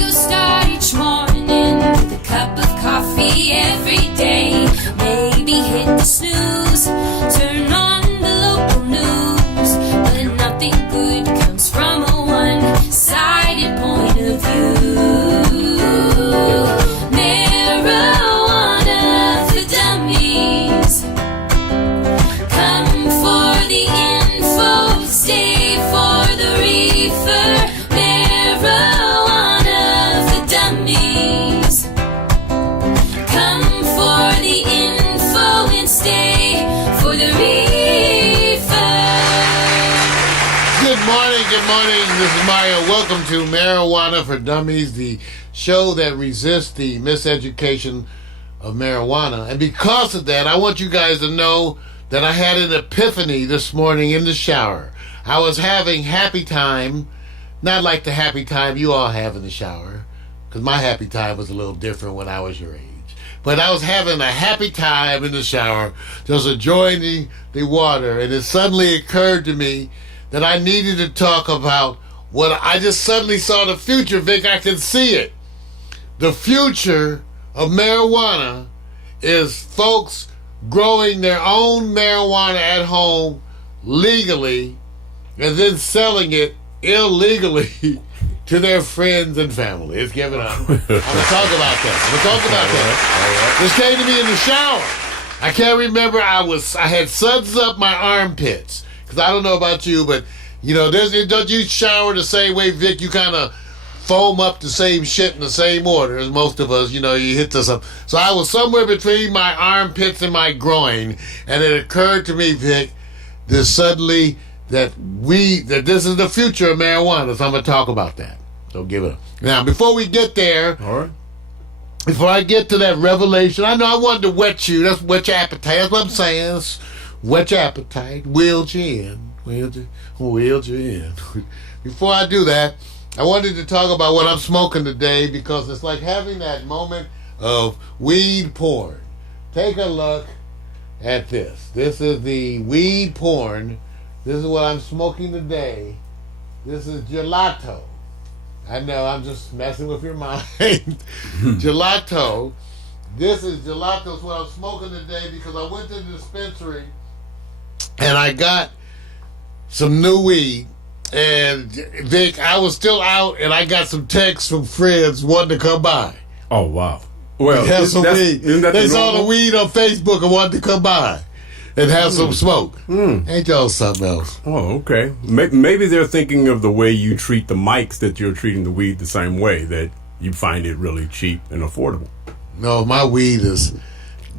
You start each morning with a cup of coffee every day. Maybe hit the snooze, turn on the local news, but nothing good comes from a one-sided point of view. Marijuana for dummies. Come for the info, stay for the reefer. Marijuana for dummies. Come for the info and stay for the reefer. Good morning. This is Mario. Welcome to Marijuana for Dummies, the show that resists the miseducation of marijuana. And because of that, I want you guys to know that I had an epiphany this morning in the shower. I was having happy time, not like the happy time you all have in the shower, because my happy time was a little different when I was your age. But I was having a happy time in the shower, just enjoying the water, and it suddenly occurred to me that I needed to talk about what I just suddenly saw the future, Vic. I can see it. The future of marijuana is folks growing their own marijuana at home legally and then selling it illegally to their friends and family. It's given up. I'm going to talk about that. This came to me in the shower. I can't remember. I had suds up my armpits. Because I don't know about you, but, you know, don't you shower the same way, Vic? You kind of foam up the same shit in the same order as most of us. You know, you hit this up. So I was somewhere between my armpits and my groin, and it occurred to me, Vic, that suddenly that this is the future of marijuana. So I'm going to talk about that. So give it up. Now, before we get there, All right. before I get to that revelation, I know I wanted to whet you. That's whet your appetite. That's what I'm saying. Whet your appetite. Wheeled you in. Wheeled you in. Before I do that, I wanted to talk about what I'm smoking today because it's like having that moment of weed porn. Take a look at this. This is the weed porn. This is what I'm smoking today. This is gelato. I know, I'm just messing with your mind. Gelato. This is gelato. It's what I'm smoking today because I went to the dispensary and I got some new weed. And Vic, I was still out and I got some texts from friends wanting to come by. Oh, wow. Well, Have some weed. They saw normal? the weed on Facebook and wanted to come by and have some smoke. Ain't y'all something else? Oh, okay. Maybe they're thinking of the way you treat the mics, that you're treating the weed the same way, that you find it really cheap and affordable. No, my weed is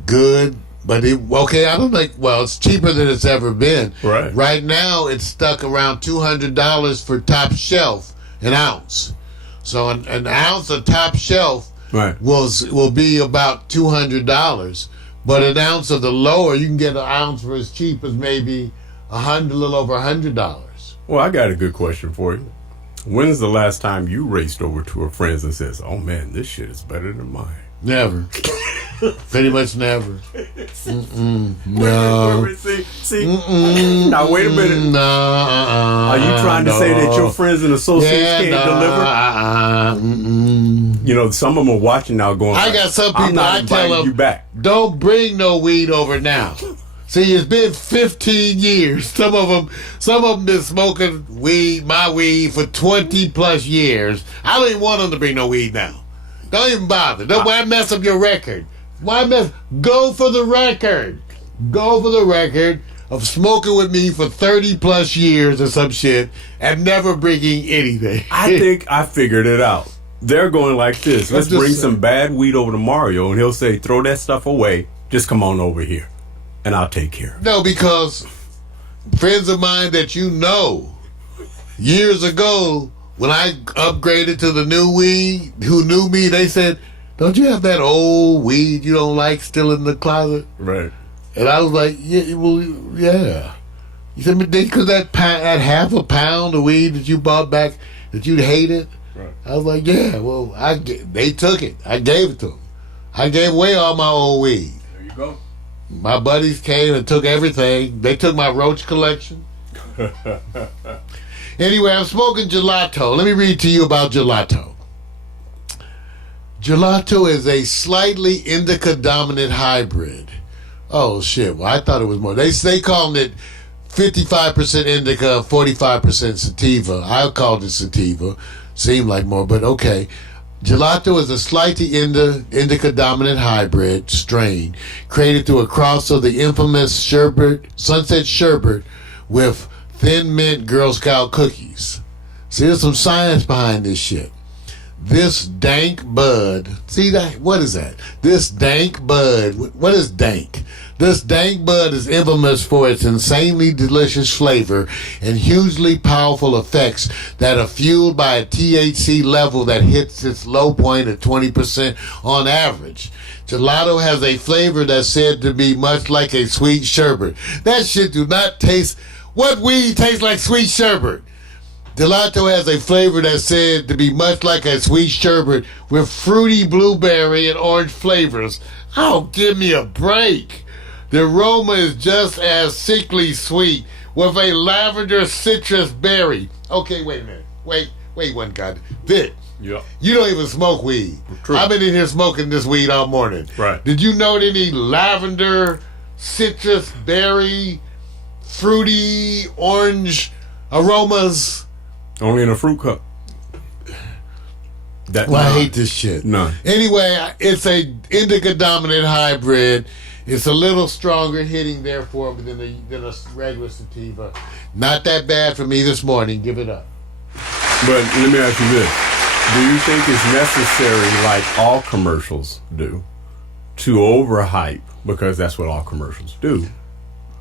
good, but I don't think, well, it's cheaper than it's ever been. Right. Right now, it's stuck around $200 for top shelf, an ounce. So an ounce of top shelf Right. will be about $200. But an ounce of the lower, you can get an ounce for as cheap as maybe a little over $100. Well, I got a good question for you. When's the last time you raced over to a friend's and says, "Oh man, this shit is better than mine"? Never. Pretty much never. No. See. Now wait a minute. No. Are you trying to say that your friends and associates can't deliver? You know, some of them are watching now, going, I got some people I'm not I tell inviting them, you back. don't bring no weed over now. See, it's been 15 years. Some of them been smoking my weed for 20 plus years. I don't even want them to bring no weed now. Don't even bother. Why mess up your record? Go for the record. Go for the record of smoking with me for 30 plus years or some shit and never bringing anything. I think I figured it out. They're going like this. Let's bring some bad weed over to Mario, and he'll say, "Throw that stuff away. Just come on over here, and I'll take care of it." No, because friends of mine that you know, years ago, when I upgraded to the new weed, who knew me, they said, "Don't you have that old weed you don't like still in the closet?" Right. And I was like, "Yeah, well, yeah." You said, "Because that half a pound of weed that you bought back that you'd hated." Right. I was like, "Yeah, well, they took it. I gave it to them. I gave away all my old weed." There you go. My buddies came and took everything. They took my roach collection. Anyway, I'm smoking gelato. Let me read to you about gelato. Gelato is a slightly indica-dominant hybrid. Oh, shit. Well, I thought it was more. They called it 55% indica, 45% sativa. I called it sativa. Seemed like more, but okay. Gelato is a slightly indica-dominant hybrid strain created through a cross of the infamous Sunset Sherbet with Thin Mint Girl Scout cookies. See, there's some science behind this shit. This dank bud, see that? What is that? This dank bud, what is dank? This dank bud is infamous for its insanely delicious flavor and hugely powerful effects that are fueled by a THC level that hits its low point at 20% on average. Gelato has a flavor that's said to be much like a sweet sherbet. That shit do not taste... What weed tastes like sweet sherbet? Gelato has a flavor that's said to be much like a sweet sherbet with fruity blueberry and orange flavors. Oh, give me a break. The aroma is just as sickly sweet with a lavender citrus berry. Okay, wait a minute. Wait one God. Vic, Yeah. you don't even smoke weed. True. I've been in here smoking this weed all morning. Right. Did you note any lavender, citrus, berry, fruity, orange aromas? Only in a fruit cup. That Well, I hate this shit. None. Anyway, it's a indica dominant hybrid. It's a little stronger hitting, therefore, than a regular sativa. Not that bad for me this morning. Give it up. But let me ask you this. Do you think it's necessary, like all commercials do, to overhype? Because that's what all commercials do.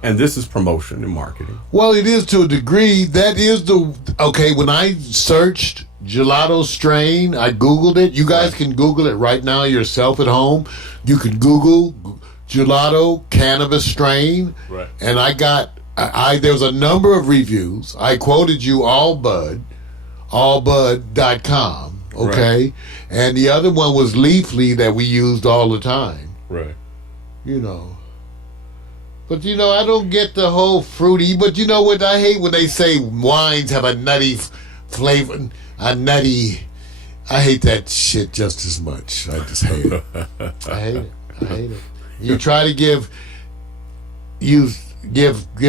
And this is promotion and marketing. Well, it is to a degree. That is okay, when I searched gelato strain, I Googled it. You guys can Google it right now yourself at home. You can Google gelato cannabis strain. Right. And I got, there was a number of reviews. I quoted you allbud.com, okay? Right. And the other one was Leafly that we used all the time, Right. you know. But, you know, I don't get the whole fruity. But you know what? I hate when they say wines have a nutty flavor. I hate that shit just as much. I just hate it. I hate it. You try to give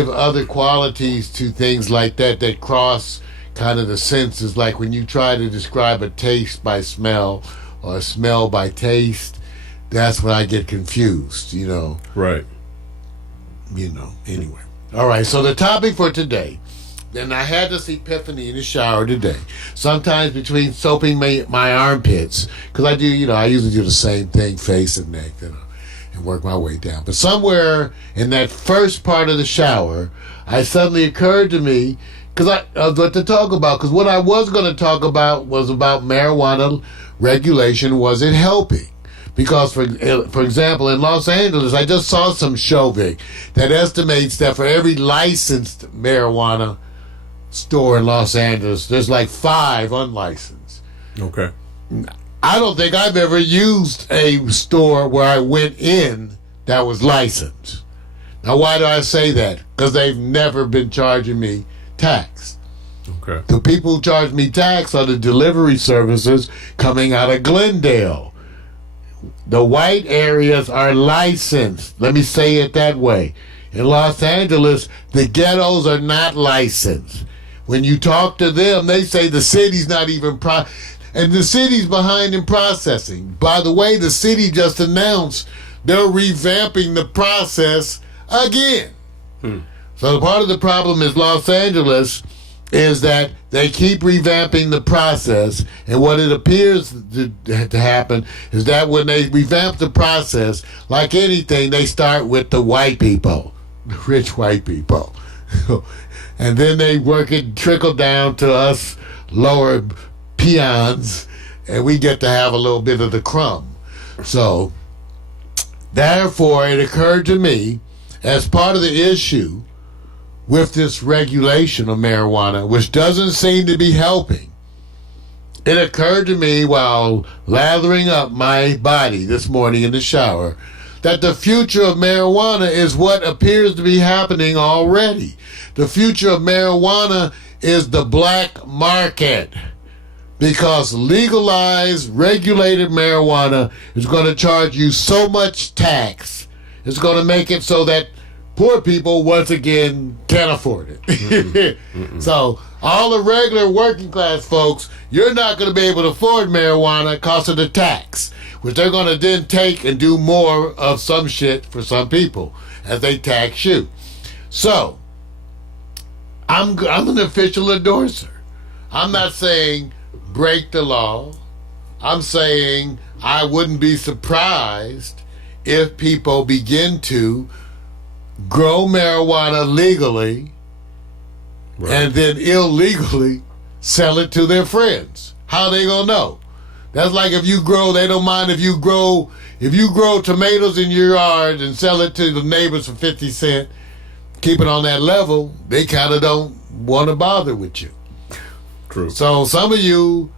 other qualities to things like that cross kind of the senses. Like when you try to describe a taste by smell or a smell by taste, that's when I get confused, you know. Right. You know, anyway. All right, so the topic for today, and I had this epiphany in the shower today. Sometimes between soaping my armpits, because I do, you know, I usually do the same thing, face and neck, you know, and work my way down. But somewhere in that first part of the shower, it suddenly occurred to me, because what to talk about, because what I was going to talk about was about marijuana regulation. Was it helping? Because, for example, in Los Angeles, I just saw some show, Vic, that estimates that for every licensed marijuana store in Los Angeles, there's like 5 unlicensed. Okay. I don't think I've ever used a store where I went in that was licensed. Now, why do I say that? Because they've never been charging me tax. Okay. The people who charge me tax are the delivery services coming out of Glendale. The white areas are licensed. Let me say it that way. In Los Angeles, the ghettos are not licensed. When you talk to them, they say the city's not even and the city's behind in processing. By the way, the city just announced they're revamping the process again. So part of the problem is Los Angeles is that they keep revamping the process, and what it appears to happen is that when they revamp the process, like anything, they start with the white people, the rich white people, and then they work it, trickle down to us lower peons, and we get to have a little bit of the crumb. So, therefore, it occurred to me, as part of the issue with this regulation of marijuana, which doesn't seem to be helping, it occurred to me while lathering up my body this morning in the shower that the future of marijuana is what appears to be happening already. The future of marijuana is the black market, because legalized, regulated marijuana is going to charge you so much tax. It's going to make it so that poor people, once again, can't afford it. So all the regular working class folks, you're not going to be able to afford marijuana because of the tax, which they're going to then take and do more of some shit for some people as they tax you. So I'm an official endorser. I'm not saying break the law. I'm saying I wouldn't be surprised if people begin to grow marijuana legally and then illegally sell it to their friends. How they gonna know? That's like if you grow, they don't mind if you grow tomatoes in your yard and sell it to the neighbors for 50 cents, keep it on that level, they kind of don't want to bother with you. True. So some of you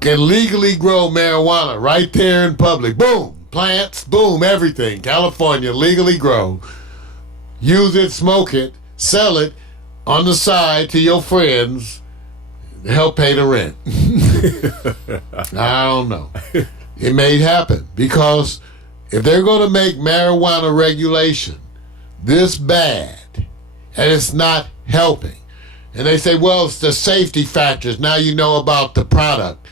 can legally grow marijuana right there in public. Boom, plants, boom, everything. California, legally grow. Use it, smoke it, sell it on the side to your friends to help pay the rent. I don't know. It may happen because if they're going to make marijuana regulation this bad and it's not helping, and they say, well, it's the safety factors. Now you know about the product.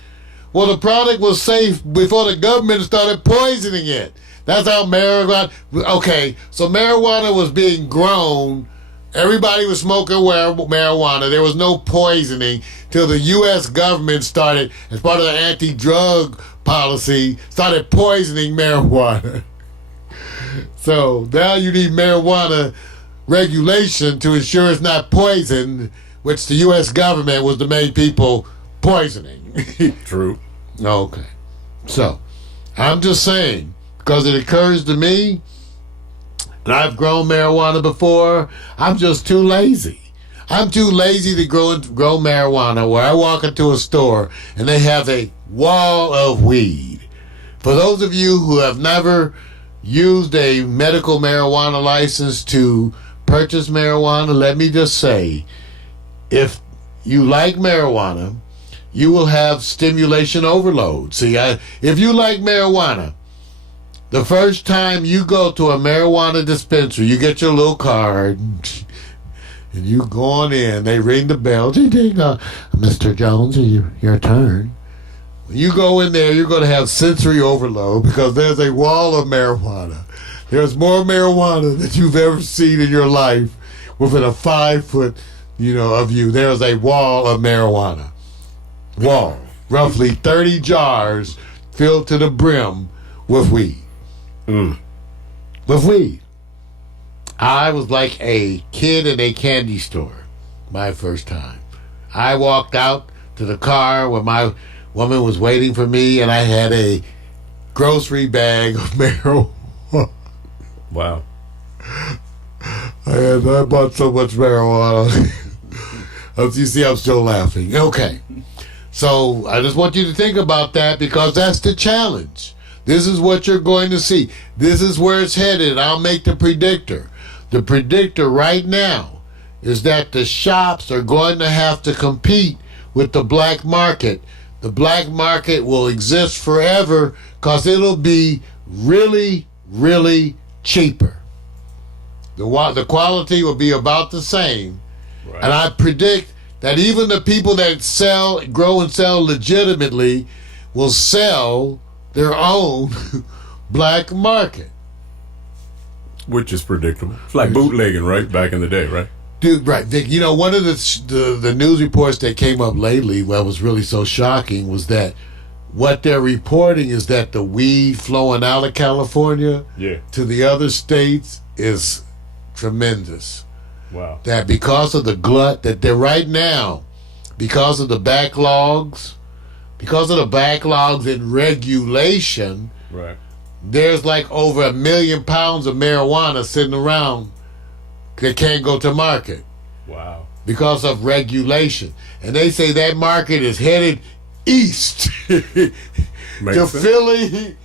Well, the product was safe before the government started poisoning it. That's how marijuana... Okay, so marijuana was being grown. Everybody was smoking marijuana. There was no poisoning till the U.S. government started, as part of the anti-drug policy, started poisoning marijuana. So now you need marijuana regulation to ensure it's not poisoned, which the U.S. government was the main people poisoning. True. Okay. So, I'm just saying, because it occurs to me, and I've grown marijuana before, I'm just too lazy. I'm too lazy to grow marijuana where I walk into a store and they have a wall of weed. For those of you who have never used a medical marijuana license to purchase marijuana, let me just say, if you like marijuana, you will have stimulation overload. See, if you like marijuana, the first time you go to a marijuana dispensary, you get your little card, and you go on in. They ring the bell. Ding, ding, Mr. Jones, your turn. When you go in there, you're going to have sensory overload because there's a wall of marijuana. There's more marijuana than you've ever seen in your life within a 5 foot, of you. There's a wall of marijuana. Wall. Roughly 30 jars filled to the brim with weed. With weed. I was like a kid in a candy store my first time. I walked out to the car where my woman was waiting for me, and I had a grocery bag of marijuana. Wow. I bought so much marijuana. As you see, I'm still laughing. Okay. So I just want you to think about that because that's the challenge. This is what you're going to see. This is where it's headed. I'll make the predictor. The predictor right now is that the shops are going to have to compete with the black market. The black market will exist forever because it'll be really, really cheaper. The quality will be about the same. Right. And I predict that even the people that grow and sell legitimately will sell their own black market. Which is predictable. It's like bootlegging, right? Back in the day, right? Dude, right. Vic, one of the news reports that came up lately that was really so shocking was that what they're reporting is that the weed flowing out of California to the other states is tremendous. Wow. That because of the glut that they're right now, because of the backlogs in regulation, right, there's like over 1 million pounds of marijuana sitting around that can't go to market. Wow. Because of regulation. And they say that market is headed east. To sense. Philly,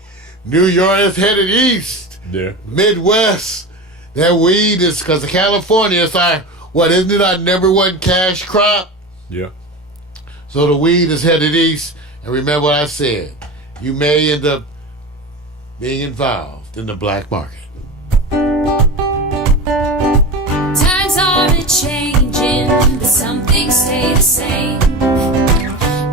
New York is headed east. Yeah. Midwest. That weed is, because of California, it's like, isn't it our #1 cash crop? Yeah. So the weed is headed east. And remember what I said. You may end up being involved in the black market. Times are changing, but some things stay the same.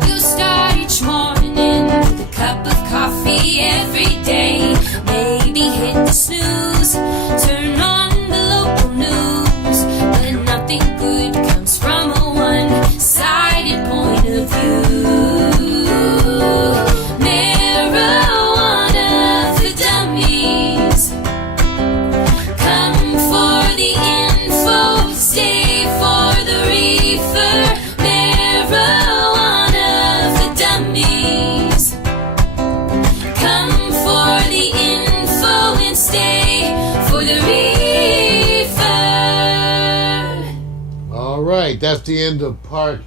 You start each morning with a cup of coffee every day. Maybe hit the snooze, turn on the local news, but nothing good comes from a one-sided point of view. Marijuana for dummies. right. That's the end of part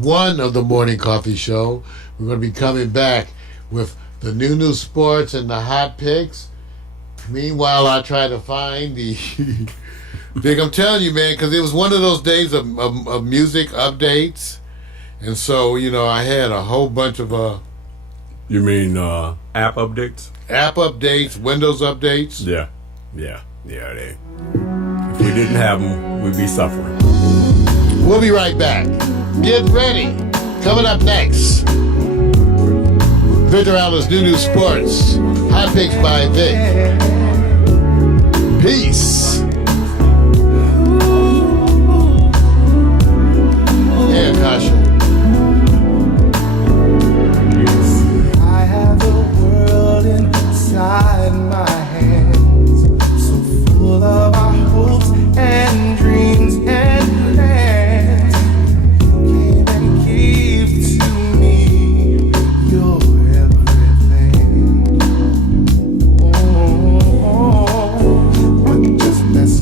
1 of the Morning Coffee Show. We're going to be coming back with the new sports and the hot picks. Meanwhile, I try to find the... Big, I'm telling you, man, because it was one of those days of music updates. And so, you know, I had a whole bunch of... You mean app updates? App updates, Windows updates. Yeah. If we didn't have them, we'd be suffering. We'll be right back. Get ready. Coming up next, Victor Allen's new sports. Hot picks by Vic. Peace. Yeah, Kasha. I have the world inside my hands, so full of our hopes and dreams and plans. You came and gave to me your everything. But just as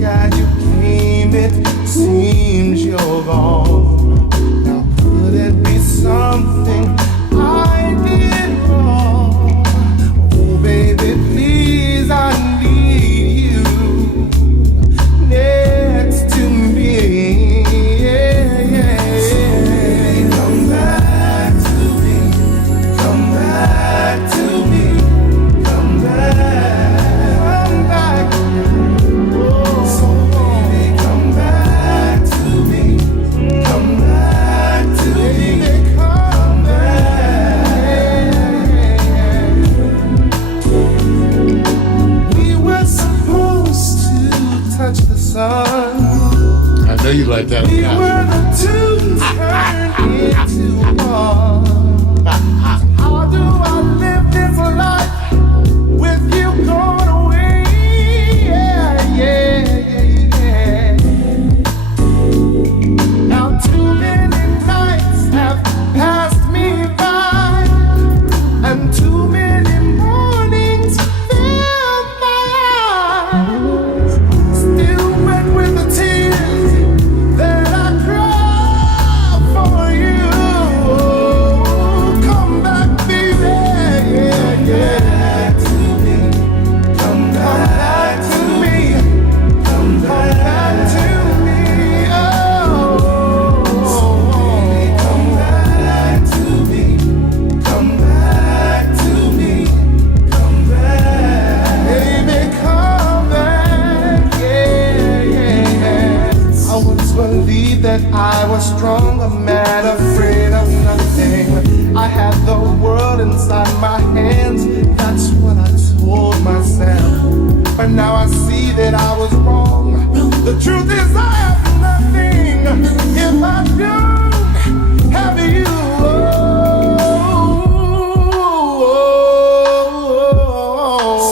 God you came, it seems you're gone. Now could it be something I did wrong? Oh baby, please, I need you next to me. So come back to me, come back to me, come back. Oh, so baby, come back to me, come back to me, come back. We were supposed to touch the sun. I know you like that. We were the two turned into one. How do I live this life with you gone away? Yeah. Now too many nights have passed me by, and too many mornings fill my eyes. Still wet with the tears that I cry for you. Come back, baby. Yeah. Come back to me. Come back to me. Oh, come back to me. Come back to me. Come back. Baby, come back. Yeah. I once believed that I was strong, a man afraid of nothing. I had the world inside my hands. That's what I told myself. But now I see that I was wrong. The truth is I have nothing if I don't have you.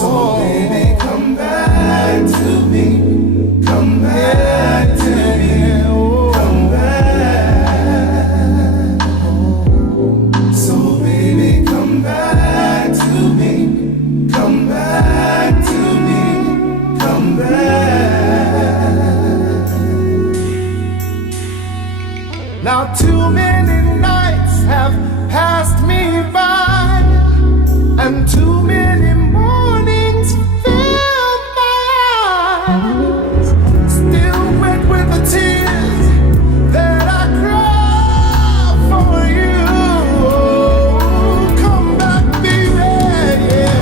So baby, come back to me. Come back to me. Come back. So baby, come back to me. Come back to me. Come back. Now too many nights have passed me by, and too many mornings fill my eyes. Still wet with the tears that I cry for you. Come back, baby. Yeah.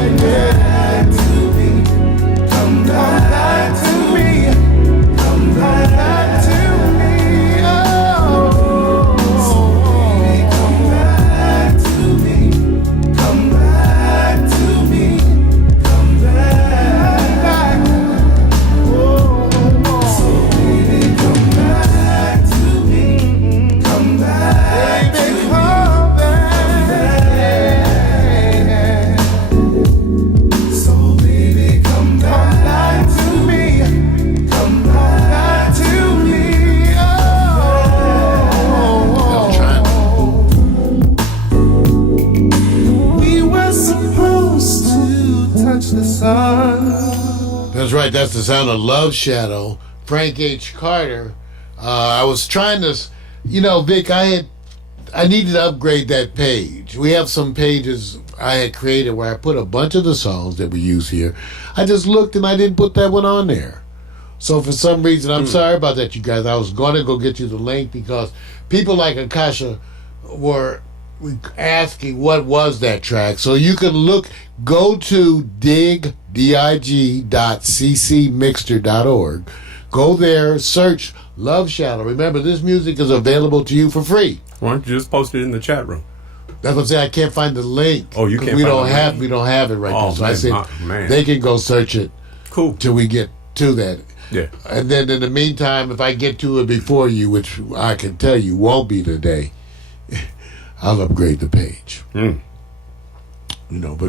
Come back to me. Come back to me. Oh, come back to me. Come back to me. Come back. Oh, so baby, come back to me. Come back, baby, come back. So baby, come back to me. Come back to me. I'm trying. We were supposed to touch the sun. That's right. That's the sound of Love Shadow. Frank H. Carter I was trying to, Vic, I needed to upgrade that page. We have some pages I had created where I put a bunch of the songs that we use here. I just looked and I didn't put that one on there. So for some reason, I'm sorry about that, you guys. I was going to go get you the link because people like Akasha were asking what was that track. So you can go to dig.ccmixter.org. Go there, search Love Shadow. Remember, this music is available to you for free. Why don't you just post it in the chat room? That's what I'm saying. I can't find the link. Oh, you can't. We don't have it right now. So man, I said they can go search it. Cool. Till we get to that. Yeah. And then in the meantime, if I get to it before you, which I can tell you won't be today, I'll upgrade the page. But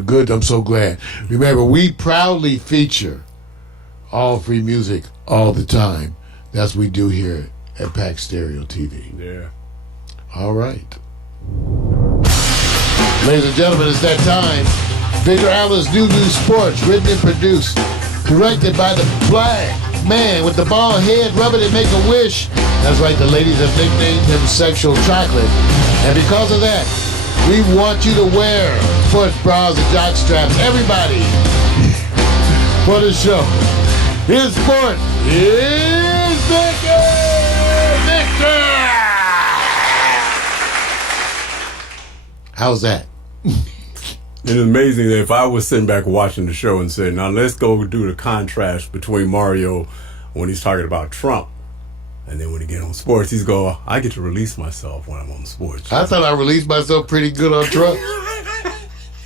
good. I'm so glad. Remember, we proudly feature all free music all the time. That's what we do here at Pack Stereo TV. Yeah. All right. Ladies and gentlemen, it's that time. Victor Allen's New Sports, written and produced, directed by the black man with the bald head, rub it and make a wish. That's right, the ladies have nicknamed him Sexual Chocolate. And because of that, we want you to wear sports bras and jock straps. Everybody, for the show. Here's sports. Here's Victor! How's that? It's amazing that if I was sitting back watching the show and said, now let's go do the contrast between Mario when he's talking about Trump, and then when he get on sports, he's go, I get to release myself when I'm on sports. I thought I released myself pretty good on Trump.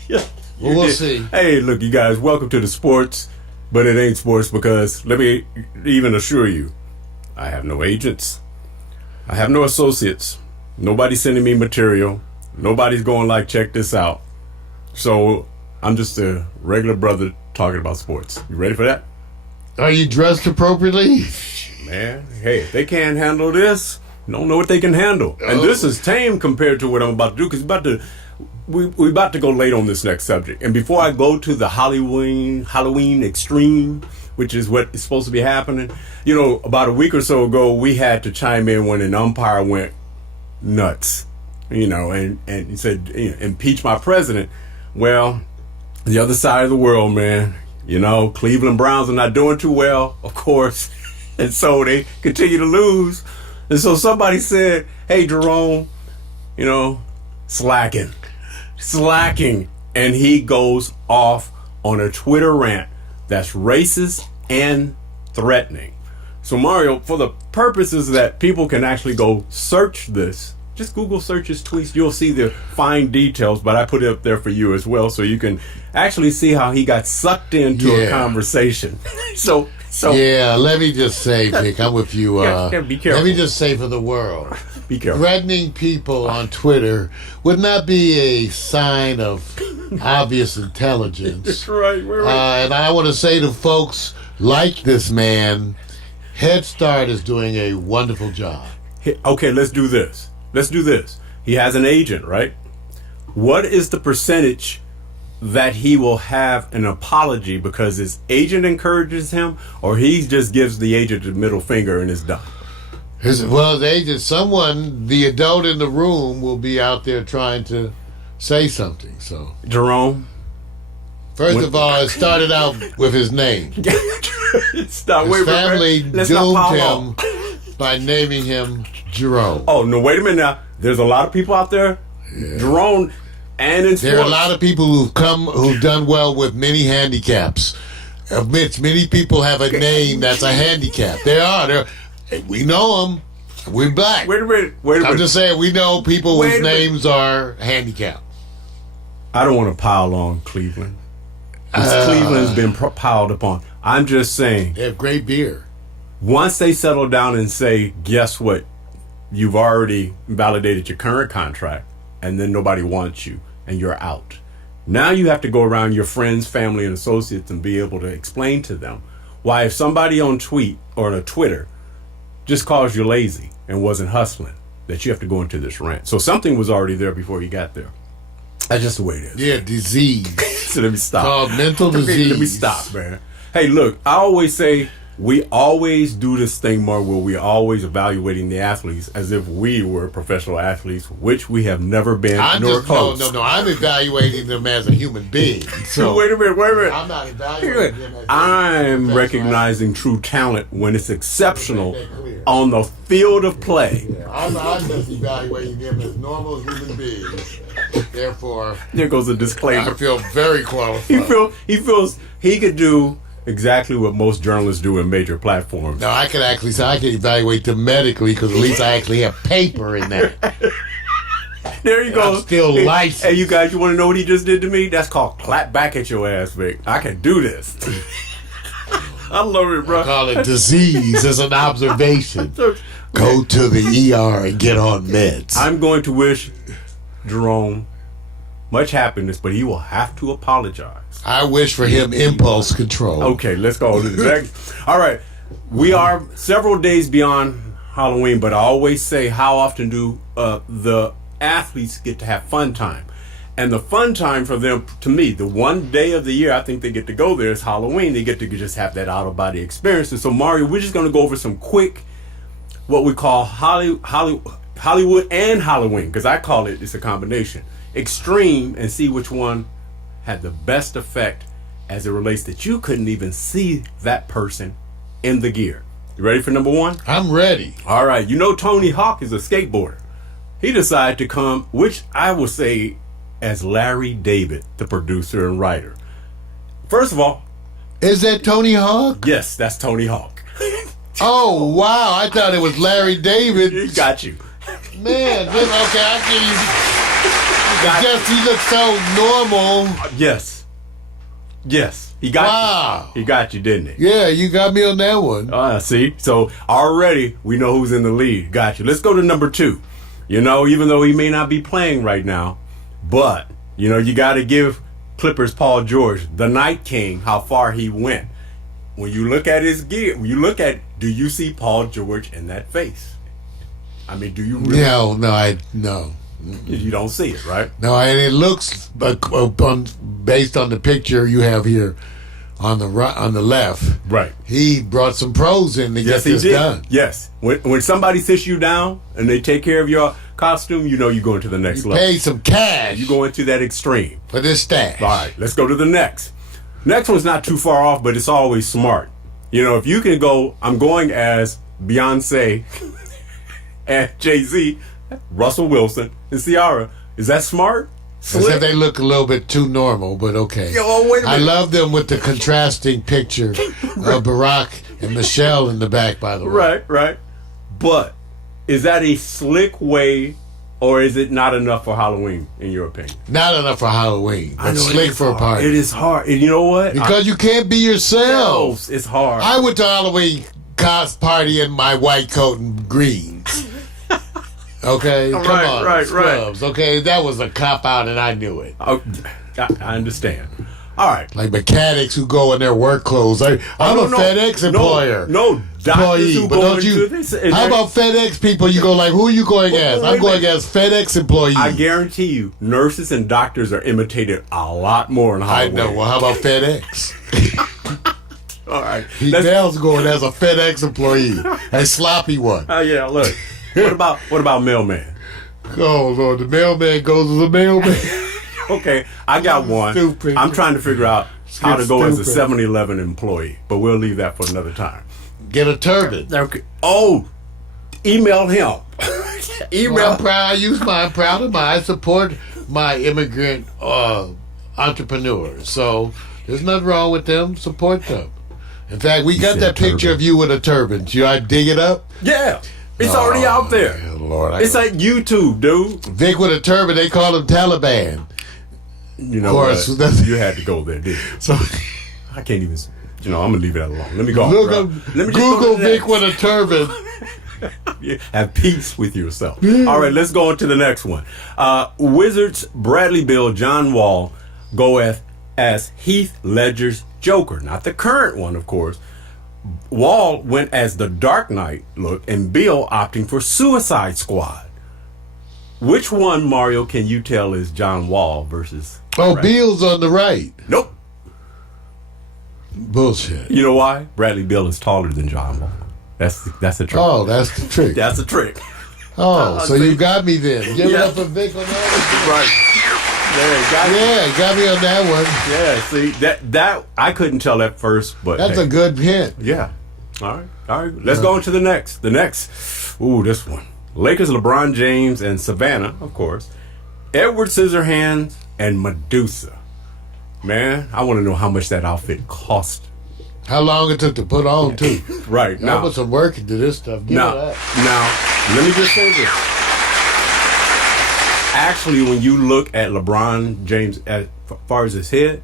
Yeah, well, we'll see. Hey, look, you guys, welcome to the sports, but it ain't sports because let me even assure you, I have no agents. I have no associates. Nobody's sending me material. Nobody's going like, check this out. So I'm just a regular brother talking about sports. You ready for that? Are you dressed appropriately? Man, hey, if they can't handle this, you don't know what they can handle. And this is tame compared to what I'm about to do because we're about to go late on this next subject. And before I go to the Halloween extreme, which is what is supposed to be happening, about a week or so ago, we had to chime in when an umpire went nuts, and he said, impeach my president. Well, the other side of the world, man, Cleveland Browns are not doing too well, of course. And so they continue to lose. And so somebody said, hey, Jerome, slacking. And he goes off on a Twitter rant that's racist and threatening. So Mario, for the purposes that people can actually go search this, just Google search his tweets. You'll see the fine details, but I put it up there for you as well, so you can actually see how he got sucked into a conversation. So yeah, let me just say, Vic, I'm with you. Be careful. Let me just say for the world, be careful. Threatening people on Twitter would not be a sign of obvious intelligence. That's right. And I want to say to folks like this man, Head Start is doing a wonderful job. Okay, let's do this. He has an agent, right? What is the percentage that he will have an apology because his agent encourages him, or he just gives the agent the middle finger and is done? The agent, the adult in the room will be out there trying to say something. So, Jerome? First of all, it started out with his name. His family doomed him by naming him Jerome. Oh, no, wait a minute now. There's a lot of people out there. Yeah. Jerome and in sports. There are a lot of people who've done well with many handicaps. Many people have a name that's a handicap. We know them. We're black. Wait a minute. I'm just saying, we know people whose names are handicapped. I don't want to pile on Cleveland. Cleveland's been piled upon. I'm just saying. They have great beer. Once they settle down and say, guess what? You've already validated your current contract, and then nobody wants you, and you're out. Now you have to go around your friends, family, and associates and be able to explain to them why if somebody on tweet or on Twitter just calls you lazy and wasn't hustling, that you have to go into this rant. So something was already there before you got there. That's just the way it is. Yeah, disease. So let me stop. Called mental disease. Let me stop, man. Hey, look, I always say we always do this thing more where we're always evaluating the athletes as if we were professional athletes, which we have never been. No. I'm evaluating them as a human being. So wait a minute. I'm not evaluating them as I'm recognizing true talent when it's exceptional on the field of play. Yeah, I'm just evaluating them as normal human beings. Therefore, there goes a disclaimer. I feel very qualified. He feels he could do exactly what most journalists do in major platforms. No, I can actually say I can evaluate them medically because at least I actually have paper in that. There you go. I'm still licensed. Hey, you guys, you want to know what he just did to me? That's called clap back at your ass, Vic. I can do this. I love it, bro. I call it disease as an observation. Go to the ER and get on meds. I'm going to wish Jerome much happiness, but he will have to apologize. I wish for him impulse control. Okay, let's go to the next. All right. We are several days beyond Halloween, but I always say, how often do the athletes get to have fun time? And the fun time for them, to me, the one day of the year I think they get to go there is Halloween. They get to just have that out-of-body experience. And so, Mario, we're just going to go over some quick, what we call Hollywood and Halloween, because I call it's a combination. Extreme, and see which one had the best effect as it relates that you couldn't even see that person in the gear. You ready for number one? I'm ready. All right. You know Tony Hawk is a skateboarder. He decided to come, which I will say as Larry David, the producer and writer. First of all, is that Tony Hawk? Yes, that's Tony Hawk. Oh, wow. I thought it was Larry David. He got you. Man, okay, I give you... Just he looks so normal. Yes. He got you. He got you, didn't he? Yeah, you got me on that one. See? So already we know who's in the lead. Got you. Let's go to number two. You know, even though he may not be playing right now, but, you know, you got to give Clippers Paul George, the Night King, how far he went. When you look at his gear, do you see Paul George in that face? I mean, do you really? No. You don't see it, right? No, and it looks based on the picture you have here on the left. Right. He brought some pros in to get this done. Yes. When somebody sits you down and they take care of your costume, you know you're going to the next level. Pay some cash. You go into that extreme for this stash. All right. Let's go to the next. Next one's not too far off, but it's always smart. You know, if you can go, I'm going as Beyonce and Jay-Z, Russell Wilson, and Ciara. Is that smart? Except they look a little bit too normal, but okay. Wait a minute. I love them with the contrasting picture of Barack and Michelle in the back, by the way. Right. But is that a slick way, or is it not enough for Halloween, in your opinion? Not enough for Halloween. It's slick for a party. It is hard. And you know what? Because you can't be yourself. It's hard. I went to a Halloween party in my white coat and greens. Okay, come on, right. scrubs. Okay, that was a cop out, and I knew it. Oh, I understand. All right, like mechanics who go in their work clothes. I'm a FedEx employer. No, doctors who go into this. How about FedEx people? You go like, who are you going as? I'm going as FedEx employee. I guarantee you, nurses and doctors are imitated a lot more in Hollywood. I know. Well, how about FedEx? All right, Mel's going as a FedEx employee, a sloppy one. Oh yeah, look. What about mailman? Oh Lord, the mailman goes as a mailman. Okay, I got one. Stupid. I'm trying to figure out how to go as a Stupid. 7-Eleven employee, but we'll leave that for another time. Get a turban. Okay. Oh, email him. Well, I'm proud of I support my immigrant entrepreneurs. So there's nothing wrong with them. Support them. In fact, we got that picture of you with a turban. Should I dig it up? Yeah. It's already out there. Lord, it's like YouTube, dude. Vic with a turban, they call him Taliban. You know what? You had to go there, didn't you? So I can't even. I'm gonna leave it alone. Let me go. Let me Google Vic with a turban. Have peace with yourself. All right, let's go on to the next one. Wizards Bradley Bill John Wall go as Heath Ledger's Joker, not the current one, of course. Wall went as the Dark Knight look, and Bill opting for Suicide Squad. Which one, Mario, can you tell is John Wall versus? Oh, Bill's on the right. Nope. Bullshit. You know why? Bradley Beal is taller than John Wall. That's a trick. Oh, that's the trick. That's a trick. Oh, so see. you got me then. Give it Yeah. up for Vic on that Right. There, got one. Yeah, got me on that one. Yeah, see that I couldn't tell at first, but That's hey. a good hint. Yeah. All right. Let's go on to the next. The next. Ooh, this one. Lakers, LeBron James, and Savannah, of course. Edward Scissorhands and Medusa. Man, I want to know how much that outfit cost. How long it took to put on, too. Right. Now, Now, put some work into this stuff. Give now, it that. now, let me just say this. Actually, when you look at LeBron James as far as his head,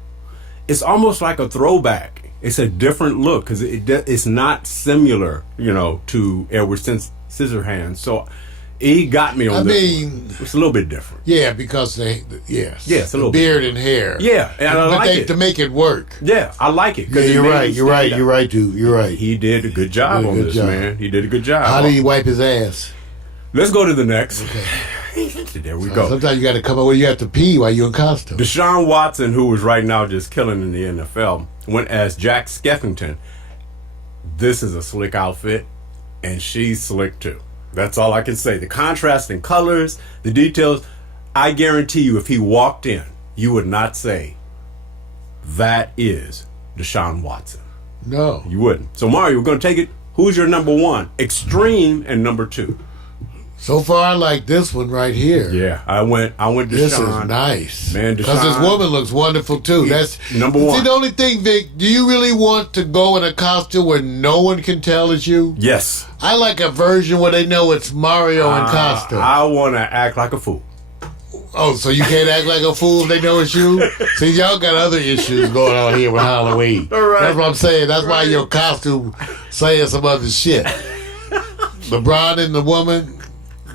it's almost like a throwback. It's a different look because it's not similar, to Edward Scissorhands. So he got me on this one. It's a little bit different. Yeah, because yes, Yes, a little bit. beard and hair. Yeah, and I like it. To make it work. Yeah, I like it. 'Cause Yeah, it you're made right. me You're stand right. out. You're right, dude. You're right. He did a good job Did a on good this, job. man. He did a good job. How did he wipe his ass? Let's go to the next. There we go. Sometimes you got to come up where you have to pee while you're in costume. Deshaun Watson, who is right now just killing in the NFL, went as Jack Skeffington. This is a slick outfit, and she's slick too. That's all I can say. The contrast in colors, the details. I guarantee you, if he walked in, you would not say, that is Deshaun Watson. No. You wouldn't. So, Mario, we're going to take it. Who's your number one? Extreme and number two. So far, I like this one right here. Yeah, I went Deshaun. This is nice. Man, because this Deshaun- woman looks wonderful too. That's number one. See, the only thing, Vic, do you really want to go in a costume where no one can tell it's you? Yes. I like a version where they know it's Mario in costume. I want to act like a fool. Oh, so you can't act like a fool if they know it's you? See, y'all got other issues going on here with Halloween. All right. That's what I'm saying. That's why your costume saying some other shit. LeBron and the woman,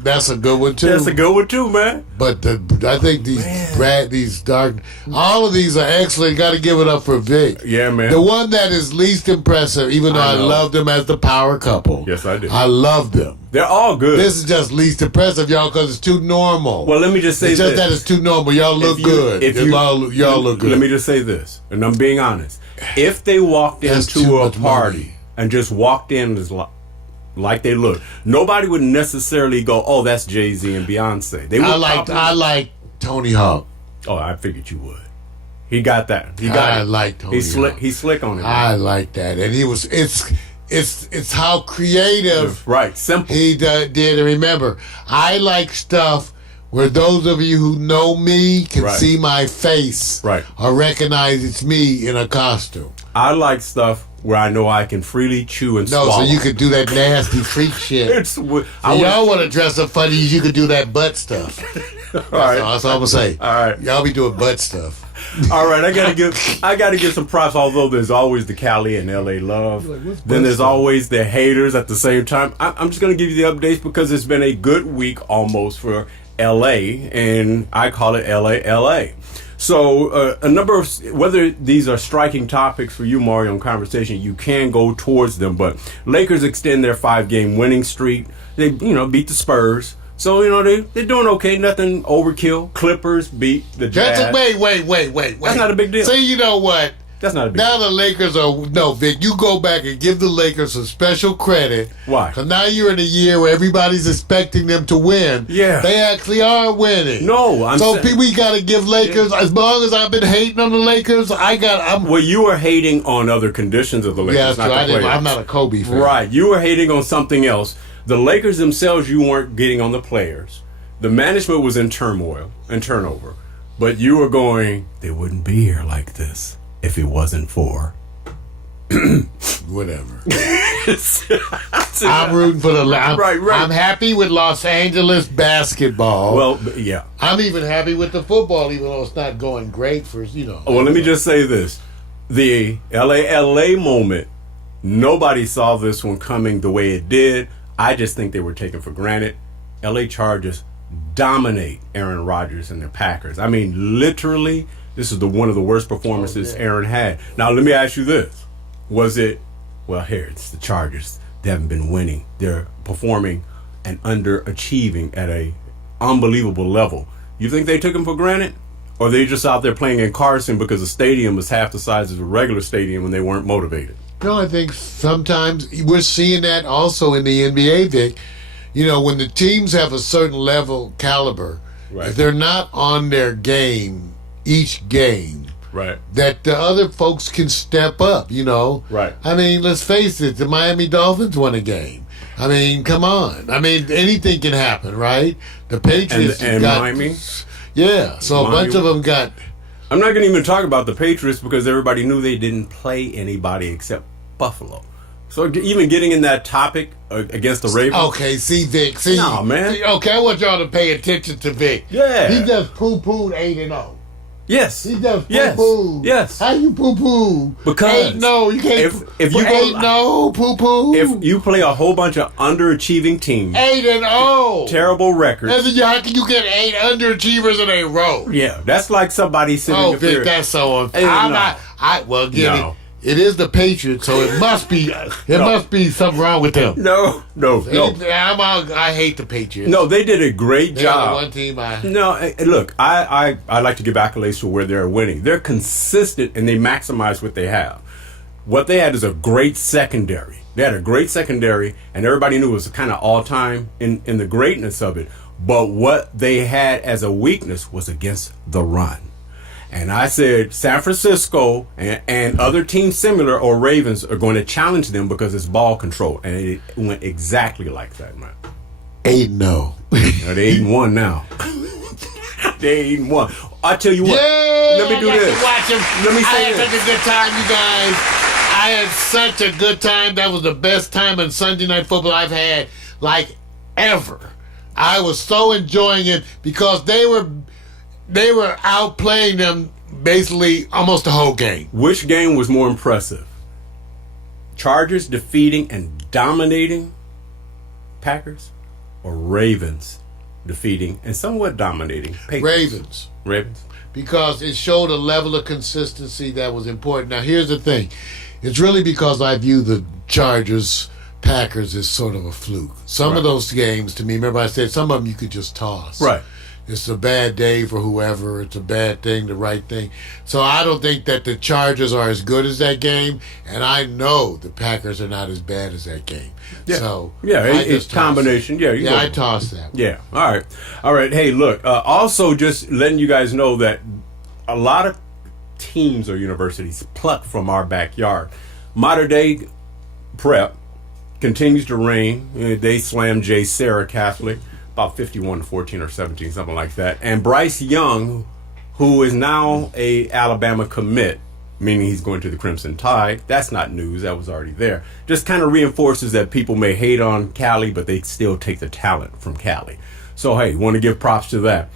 that's a good one too. That's a good one too, man. But I think these dark, all of these are excellent. Got to give it up for Vic. Yeah, man. The one that is least impressive, even though I know. love them as the power couple. Yes, I do. I love them. They're all good. This is just least impressive, y'all, because it's too normal. Well, let me just say it's just this. that it's too normal. Y'all look good. Y'all look good. Let me just say this, and I'm being honest. If they walked That's too into a much party money. and just walked in as like they look, nobody would necessarily go, "Oh, that's Jay-Z and Beyonce." They would. I like Tony Hawk. Oh, I figured you would. He got that. He got I it. like Tony He's slick. Hawk. He's slick on it. I like that, and he was. It's how creative. Right. Simple. He did. And remember, I like stuff where those of you who know me can Right. see my face, Right. or recognize it's me in a costume. I like stuff where I know I can freely chew and No, swallow. so you could do that nasty freak shit. It's. Y'all want to dress up funny? You could do that butt stuff. That's all I'm gonna say. All right. Y'all be doing butt stuff. All right, I gotta give some props. Although there's always the Cali and LA love, then there's always the haters at the same time. I'm just gonna give you the updates because it's been a good week almost for LA, and I call it LA. So a number of, whether these are striking topics for you, Mario, in conversation, you can go towards them. But Lakers extend their 5-game winning streak. They beat the Spurs. So, they're doing okay. Nothing overkill. Clippers beat the Jazz. Wait. That's not a big deal. See, you know what? That's not a big Now deal. the Lakers are... No, Vic, you go back and give the Lakers some special credit. Why? Because now you're in a year where everybody's expecting them to win. Yeah. They actually are winning. No, I'm So saying... we got to give Lakers... As long as I've been hating on the Lakers, Well, you were hating on other conditions of the Lakers, Yeah, that's not true. the players. I'm not a Kobe fan. Right. You were hating on something else. The Lakers themselves, you weren't getting on the players. The management was in turmoil and turnover. But you were going, they wouldn't be here like this if it wasn't for... Whatever. I'm rooting for the... Right. I'm happy with Los Angeles basketball. Well, yeah. I'm even happy with the football, even though it's not going great for, Well, let me just say this. The LA moment, nobody saw this one coming the way it did. I just think they were taken for granted. LA Chargers dominate Aaron Rodgers and the Packers. I mean, literally, this is one of the worst performances Aaron had. Now, let me ask you this. Was it, here, it's the Chargers. They haven't been winning. They're performing and underachieving at a unbelievable level. You think they took him for granted? or they just out there playing in Carson because the stadium is half the size of a regular stadium and they weren't motivated? No, I think sometimes we're seeing that also in the NBA, Vic. You know, when the teams have a certain level caliber, Right. if they're not on their game each game, Right. that the other folks can step up, you know. Right. I mean, let's face it, the Miami Dolphins won a game. I mean, come on. I mean, anything can happen, right? The Patriots And got... Miami? Yeah, so Miami- a bunch of them got... I'm not going to even talk about the Patriots because everybody knew they didn't play anybody except Buffalo. So even getting in that topic against the Ravens. Okay, see, Vic, see... No, man. See, okay, I want y'all to pay attention to Vic. Yeah. He just poo-pooed 8-0. Yes. He just Yes. poo-pooed. Yes. How you poo-poo? Because 8-0, you can't... if you go- 8-0, poo-poo. If you play a whole bunch of underachieving teams, 8-0. terrible records. And then how can you get 8 underachievers in a row? Yeah, that's like somebody sitting Oh, up Vic, there. that's so unfair. Hey, I'm no. not... Well, again, No. it is the Patriots, so it must be... It must be something wrong with them. No. I hate the Patriots. No, they did a great They're the job. one team I... No, look, I like to give accolades for where they're winning. They're consistent and they maximize what they have. What they had is a great secondary. They had a great secondary, and everybody knew it was kind of all-time in the greatness of it. But what they had as a weakness was against the run. And I said San Francisco and other teams similar or Ravens are going to challenge them because it's ball control. And it went exactly like that, man. 8-0. They 8-1 now. They 8-1. I tell you what. Yeah, let me do I got this. to watch 'em. Let me I say had this. such a good time, you guys. I had such a good time. That was the best time in Sunday Night Football I've had, like, ever. I was so enjoying it because they were outplaying them basically almost the whole game. Which game was more impressive? Chargers defeating and dominating Packers, or Ravens defeating and somewhat dominating Patriots? Ravens. Because it showed a level of consistency that was important. Now, here's the thing. It's really because I view the Chargers, Packers as sort of a fluke. Some of those games, to me, remember I said some of them you could just toss. Right. It's a bad day for whoever. It's a bad thing, the right thing. So I don't think that the Chargers are as good as that game, and I know the Packers are not as bad as that game. Yeah. So Yeah, I it's just toss combination. it. Yeah, you go. I tossed that. Yeah. All right. Hey, look. Also, just letting you guys know that a lot of teams or universities pluck from our backyard. Modern Day Prep continues to reign. They slammed J. Sarah Catholic about 51-14 or 17, something like that. And Bryce Young, who is now a Alabama commit, meaning he's going to the Crimson Tide. That's not news. That was already there. Just kind of reinforces that people may hate on Cali, but they still take the talent from Cali. So, hey, want to give props to that.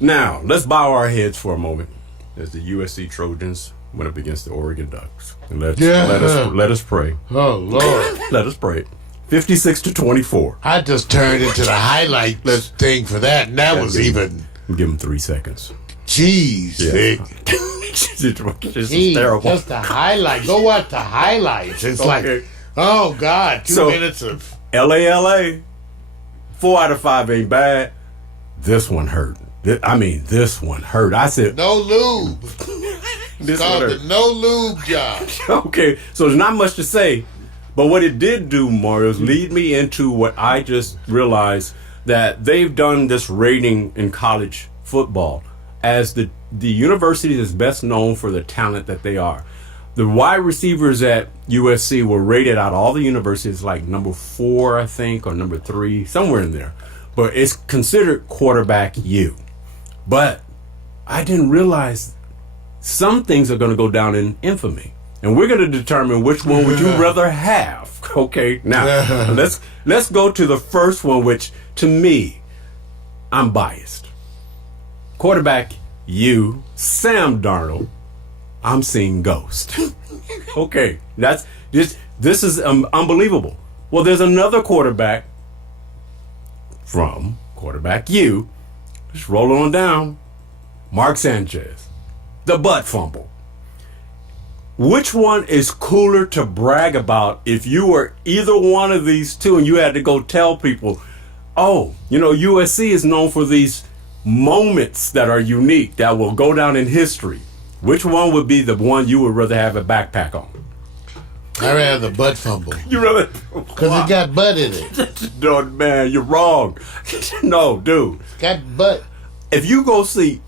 Now, let's bow our heads for a moment as the USC Trojans went up against the Oregon Ducks. And let us pray. Oh, Lord. Let us pray. 56-24. I just turned into the highlight thing for that, and that was even... Give them 3 seconds. Jeez, Vic. This is Jeez, terrible. just the highlight. Go watch the highlights. It's like, oh, God, 2 minutes of... LA. 4 out of 5 ain't bad. This one hurt. This one hurt. I said, No lube. this Called one the hurt. no lube job. Okay, so there's not much to say. But what it did do, Mario, is lead me into what I just realized, that they've done this rating in college football as the university is best known for the talent that they are. The wide receivers at USC were rated out of all the universities like number 4, I think, or number 3, somewhere in there. But it's considered quarterback U. But I didn't realize some things are going to go down in infamy. And we're going to determine which one would you rather have. Okay, now let's go to the first one, which to me, I'm biased. Quarterback U, Sam Darnold. I'm seeing ghost. Okay, that's this is unbelievable. Well, there's another quarterback from quarterback U. Just roll on down. Mark Sanchez, the butt fumble. Which one is cooler to brag about if you were either one of these two and you had to go tell people, oh, USC is known for these moments that are unique that will go down in history, which one would be the one you would rather have a backpack on? I'd rather have the butt fumble. You rather? Because it got butt in it. No, man, you're wrong. No, dude. Got butt. If you go see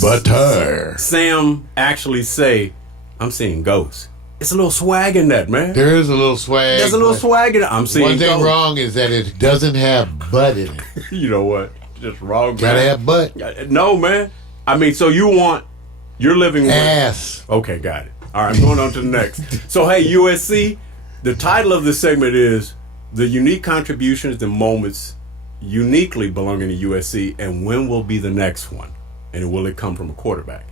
Butter. Sam actually say, I'm seeing ghosts. It's a little swag in that, man. There is a little swag. There's a little swag in it. I'm seeing One thing ghosts. wrong is that it doesn't have butt in it. You know what? Just wrong, Gotta man. have butt. No, man. I mean, so you're living with... Ass. Okay, got it. All right, going on to the next. So, hey, USC, the title of this segment is The Unique Contributions and Moments Uniquely Belonging to USC, and when will be the next one? And will it come from a quarterback?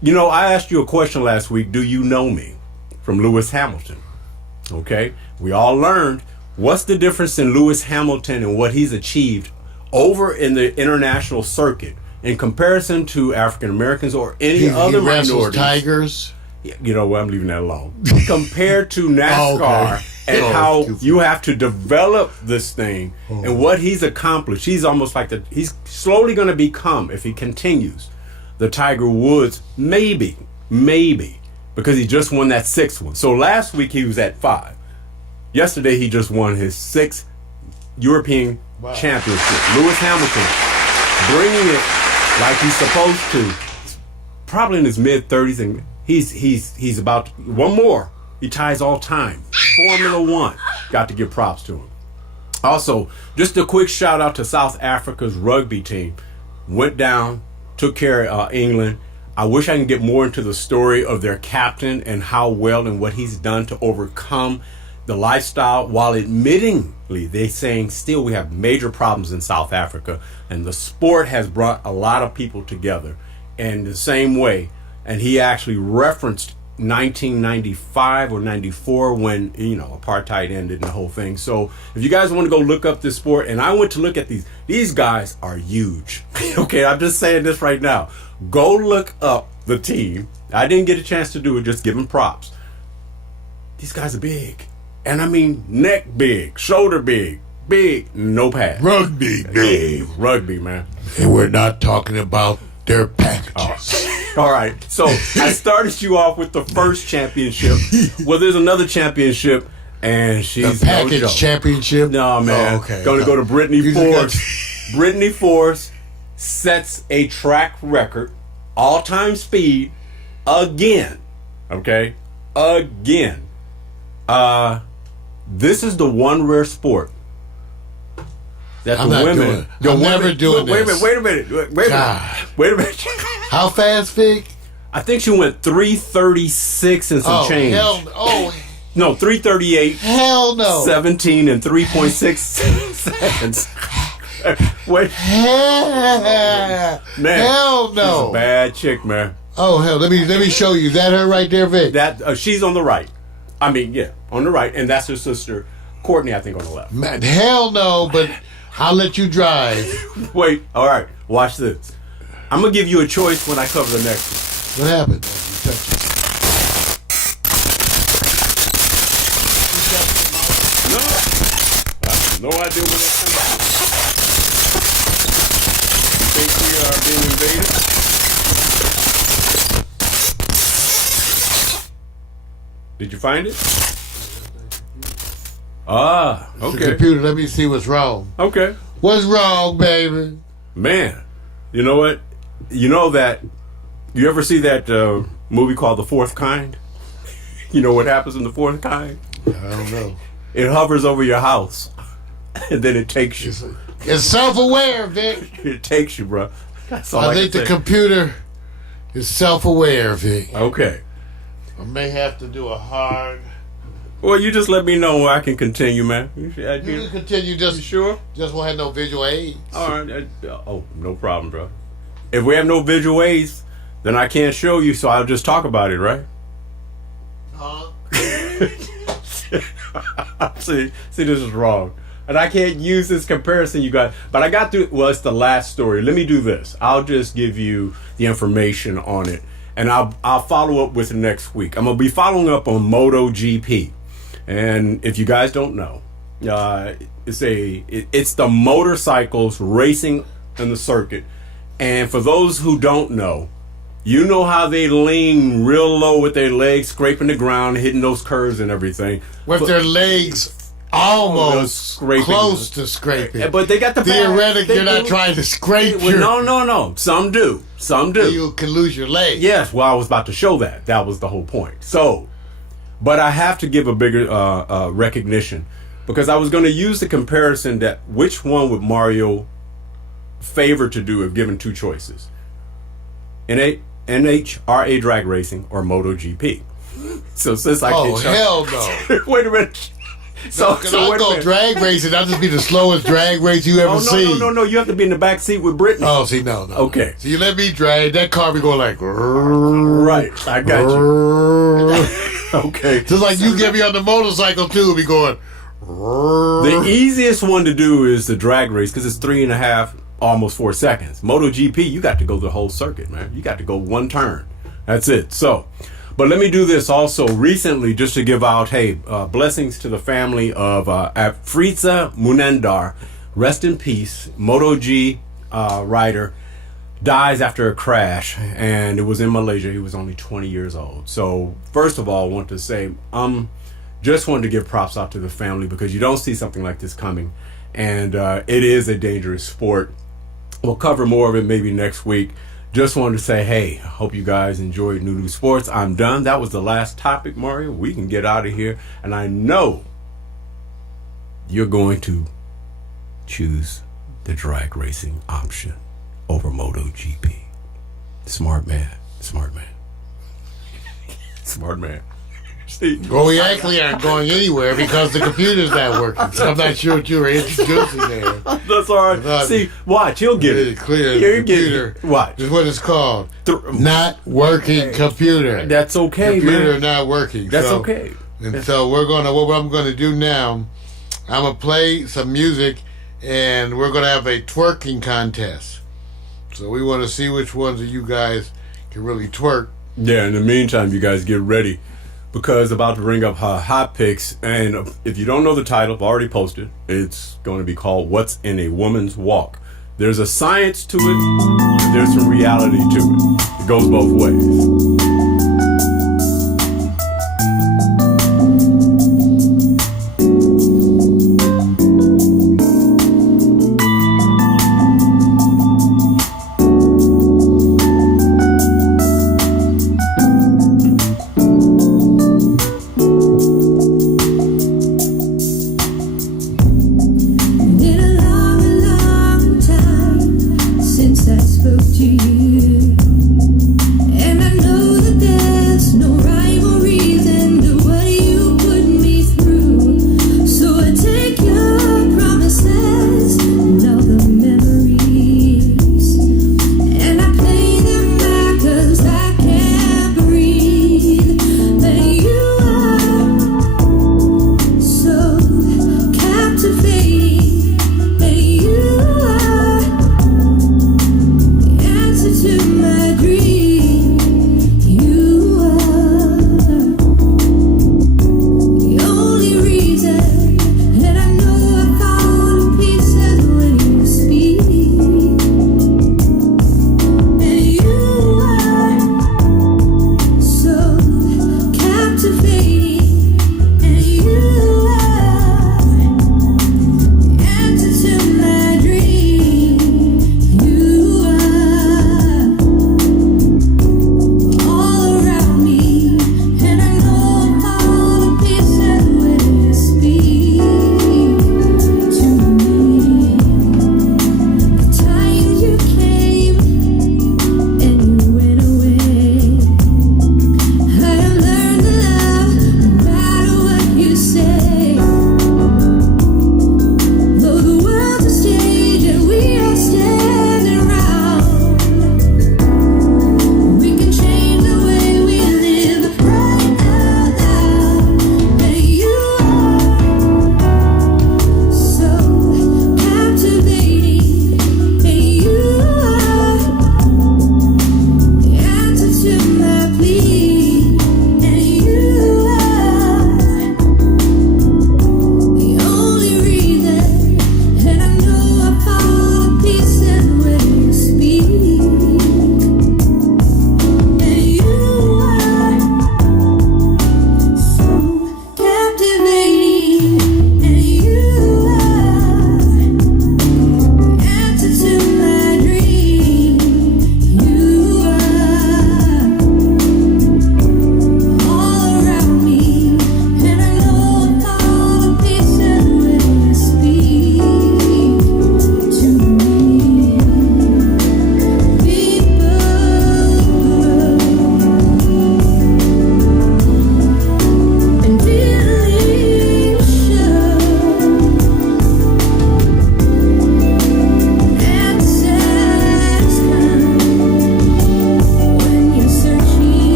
You know, I asked you a question last week, do you know me? From Lewis Hamilton. Okay? We all learned what's the difference in Lewis Hamilton and what he's achieved over in the international circuit in comparison to African Americans or any other he wrestles minorities. Tigers. You know what? I'm leaving that alone. Compared to NASCAR Okay. and Oh, how excuse me. you have to develop this thing and what he's accomplished, he's almost like he's slowly going to become, if he continues, the Tiger Woods, maybe, because he just won that 6th one. So last week he was at 5. Yesterday he just won his 6th European championship. Lewis Hamilton bringing it like he's supposed to. Probably in his mid-30s, and he's about one more. He ties all time. Formula One. Got to give props to him. Also, just a quick shout out to South Africa's rugby team. Went down, took care of England. I wish I can get more into the story of their captain and how well and what he's done to overcome the lifestyle, while admittingly they saying still we have major problems in South Africa, and the sport has brought a lot of people together in the same way. And he actually referenced 1995 or 94 when, you know, apartheid ended and the whole thing. So if you guys want to go look up this sport, and I went to look at these guys are huge. Okay, I'm just saying this right now. Go look up the team. I didn't get a chance to do it, just give them props. These guys are big. And I mean neck big, shoulder big, no pad. Rugby, Dave. Rugby, man. And we're not talking about their packages. All right, so I started you off with the first championship. Well, there's another championship, and she's The package no joke. championship? No, man. Oh, okay. Going to go to Brittany You just Force. Brittany Force sets a track record, all-time speed, again. Okay? Again. This is the one rare sport that I'm the not women... doing it. the I'm never women- doing wait this. Wait a minute. God. Wait a minute. How fast, Fig? I think she went 3:36 and some change. No, 3:38. Hell no. 17 and 3.6 seconds. Wait, Hell, man, hell she's no. a bad chick, man. Oh hell, let me show you. Is that her right there, Vic? That she's on the right. I mean, yeah, on the right, and that's her sister, Courtney, I think, on the left. Man, hell no, but I'll let you drive. Wait, all right, watch this. I'm gonna give you a choice when I cover the next one. What happened? You touched it. No, I have no idea where that's coming from. You think we are being invaded? Did you find it? Ah, The okay. computer, let me see what's wrong. Okay. What's wrong, baby? Man, you know what? You know that, you ever see that movie called The Fourth Kind? You know what happens in The Fourth Kind? I don't know. It hovers over your house, and then it takes you. It's self-aware, Vic. It takes you, bro. That's all I I think can the say. computer is self-aware, Vic. Okay. I may have to do a hard... Well, you just let me know when I can continue, man. You You can continue, you just sure? won't have no visual aids. All right. Oh, no problem, bro. If we have no visual aids, then I can't show you, so I'll just talk about it, right? Huh? see, this is wrong. And I can't use this comparison you got. But I got to, well, it's the last story. Let me do this. I'll just give you the information on it. And I'll follow up with it next week. I'm going to be following up on MotoGP. And if you guys don't know, it's the motorcycles racing in the circuit. And for those who don't know, you know how they lean real low with their legs, scraping the ground, hitting those curves and everything. With their legs almost scraping. close to scraping. But they got the Theoretically, you're not trying to scrape your... No. Some do. You can lose your leg. Yes, well, I was about to show that. That was the whole point. So, but I have to give a bigger recognition, because I was going to use the comparison that which one would Mario favor to do if given two choices. NHRA drag racing or MotoGP. So since I Oh, hell no. Wait a minute. So, Because I'll go drag racing. That'll just be the slowest drag race you ever see. No. You have to be in the back seat with Brittany. Oh, see, no. Okay. So you let me drag, that car be going like... Right. I got you. Okay. Just like you get me on the motorcycle, too, be going... The easiest one to do is the drag race, because it's 3.5, almost 4 seconds. MotoGP, you got to go the whole circuit, man. You got to go one turn. That's it. So... But let me do this also recently, just to give out, blessings to the family of Afriza Munendar. Rest in peace. Moto G rider dies after a crash, and it was in Malaysia. He was only 20 years old. So first of all, I want to say, just wanted to give props out to the family, because you don't see something like this coming, and it is a dangerous sport. We'll cover more of it maybe next week. Just wanted to say, hey, hope you guys enjoyed Nunu Sports. I'm done. That was the last topic, Mario. We can get out of here. And I know you're going to choose the drag racing option over MotoGP. Smart man. Smart man. Smart man. Steve. Well, we actually aren't going anywhere because the computer's not working. So I'm not sure what you were introducing there. That's all right. See, watch. You'll get it. Clear. You'll The computer. Watch. Is what it's called. Not working computer. That's okay, computer man. not working. That's so, okay. And so what I'm gonna do now, I'm gonna play some music, and we're gonna have a twerking contest. So we want to see which ones of you guys can really twerk. Yeah. In the meantime, you guys get ready, because about to bring up hot picks, and if you don't know the title, I've already posted. It's going to be called "What's in a Woman's Walk." There's a science to it, and there's some reality to it. It goes both ways. Been a long, long time since I spoke to you, and I know that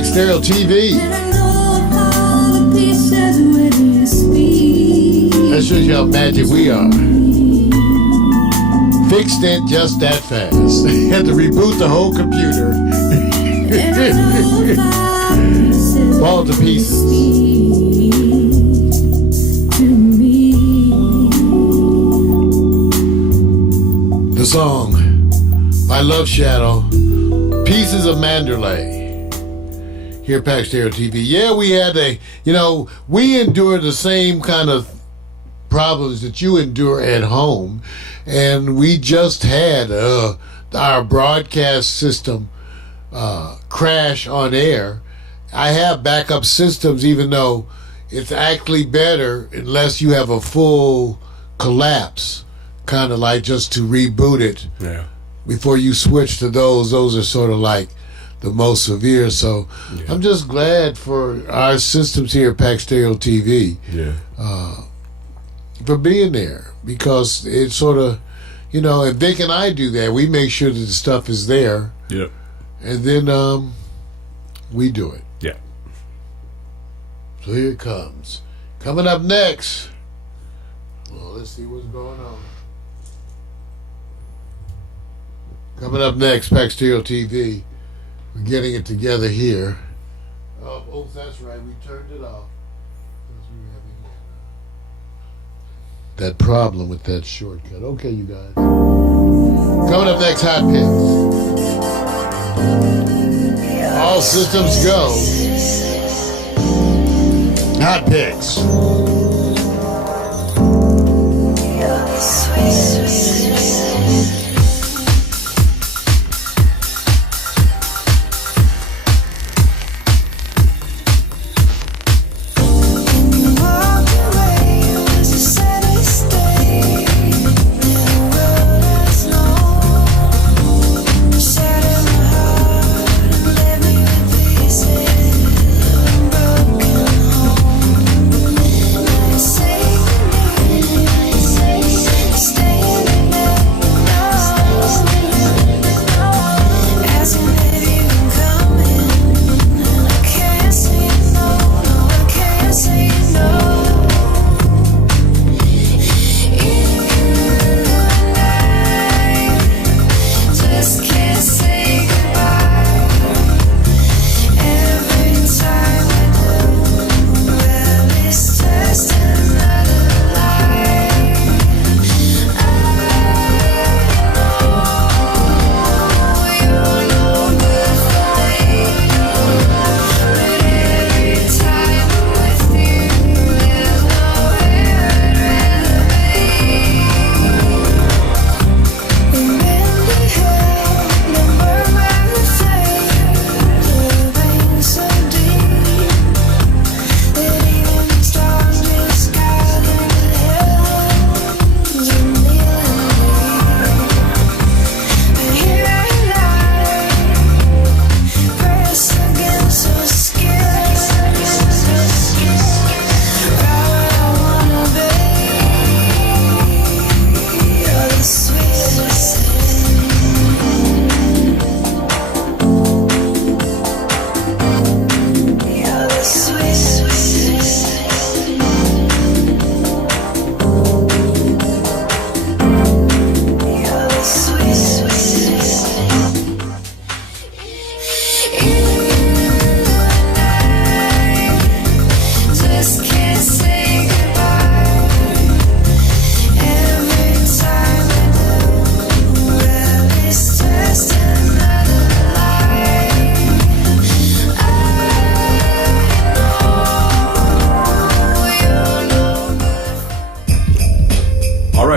Pack Stereo TV. And I know all the pieces when you speak. That shows you how magic we are. Fixed it just that fast. Had to reboot the whole computer. Fall to pieces. The song by Love Shadow, Pieces of Mandalay. Here at Pack Stereo TV. Yeah, we had we endure the same kind of problems that you endure at home. And we just had our broadcast system crash on air. I have backup systems, even though it's actually better unless you have a full collapse, kind of like just to reboot it before you switch to those. Those are sort of like the most severe. So I'm just glad for our systems here at Pack Stereo TV for being there, because it's sort of, and Vic and I do that. We make sure that the stuff is there. Yep. And then we do it. Yeah. So here it comes. Coming up next. Well, let's see what's going on. Coming up next, Pack Stereo TV. We're getting it together here. Oh, that's right. We turned it off. That problem with that shortcut. Okay, you guys. Coming up next, Hot Picks. All systems go. Hot Picks.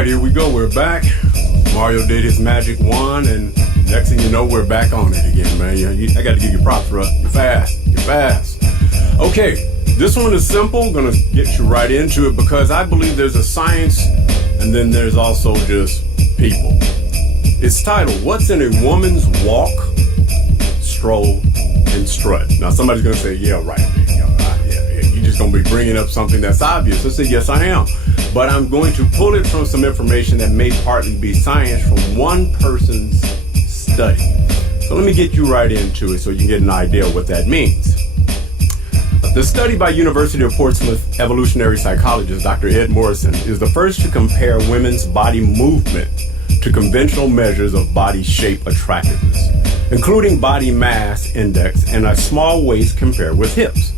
right, here we go. We're back. Mario did his magic wand, and next thing you know, we're back on it again, man. I got to give you props, bro. You're fast. You're fast. Okay, this one is simple. I'm going to get you right into it because I believe there's a science and then there's also just people. It's titled, What's in a Woman's Walk, Stroll, and Strut? Now, somebody's going to say, yeah, right. You're just going to be bringing up something that's obvious. I say, yes, I am. But I'm going to pull it from some information that may partly be science from one person's study. So let me get you right into it so you can get an idea of what that means. The study by University of Portsmouth evolutionary psychologist Dr. Ed Morrison is the first to compare women's body movement to conventional measures of body shape attractiveness, including body mass index and a small waist compared with hips.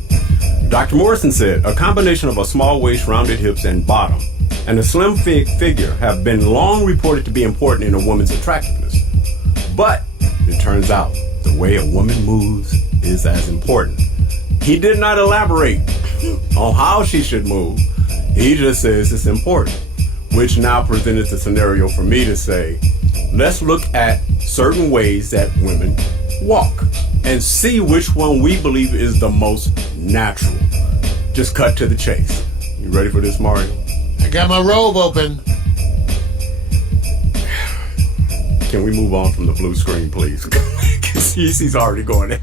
Dr. Morrison said, a combination of a small waist, rounded hips, and bottom, and a slim figure have been long reported to be important in a woman's attractiveness. But it turns out the way a woman moves is as important. He did not elaborate on how she should move. He just says it's important, which now presented the scenario for me to say, let's look at certain ways that women walk and see which one we believe is the most natural. Just cut to the chase. You ready for this, Mario? I got my robe open. Can we move on from the blue screen, please? He's already going in.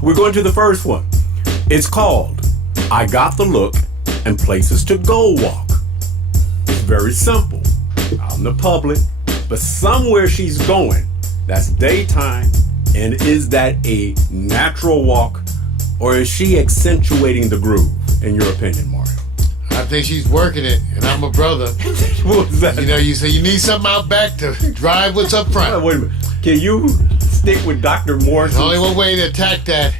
We're going to the first one. It's called I Got the Look and Places to Go Walk. It's very simple. Out in the public, but somewhere she's going. That's daytime. And is that a natural walk, or is she accentuating the groove, in your opinion, Mario? I think she's working it, and I'm a brother. What was that? You know, you say you need something out back to drive what's up front. Wait a minute. Can you stick with Dr. Morrison? There's only one way to attack that.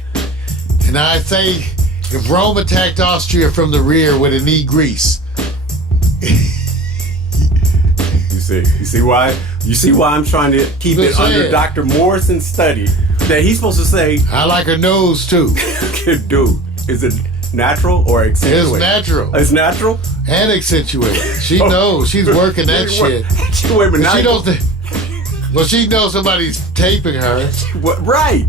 And I say, if Rome attacked Austria from the rear with a knee grease. You see why I'm trying to keep it under Dr. Morrison's study that he's supposed to say, I like her nose too. Dude, is it natural or accentuated? It's natural. It's natural? And accentuated. She knows. She's working that shit. Wait a minute. She don't well, she knows somebody's taping her. Right.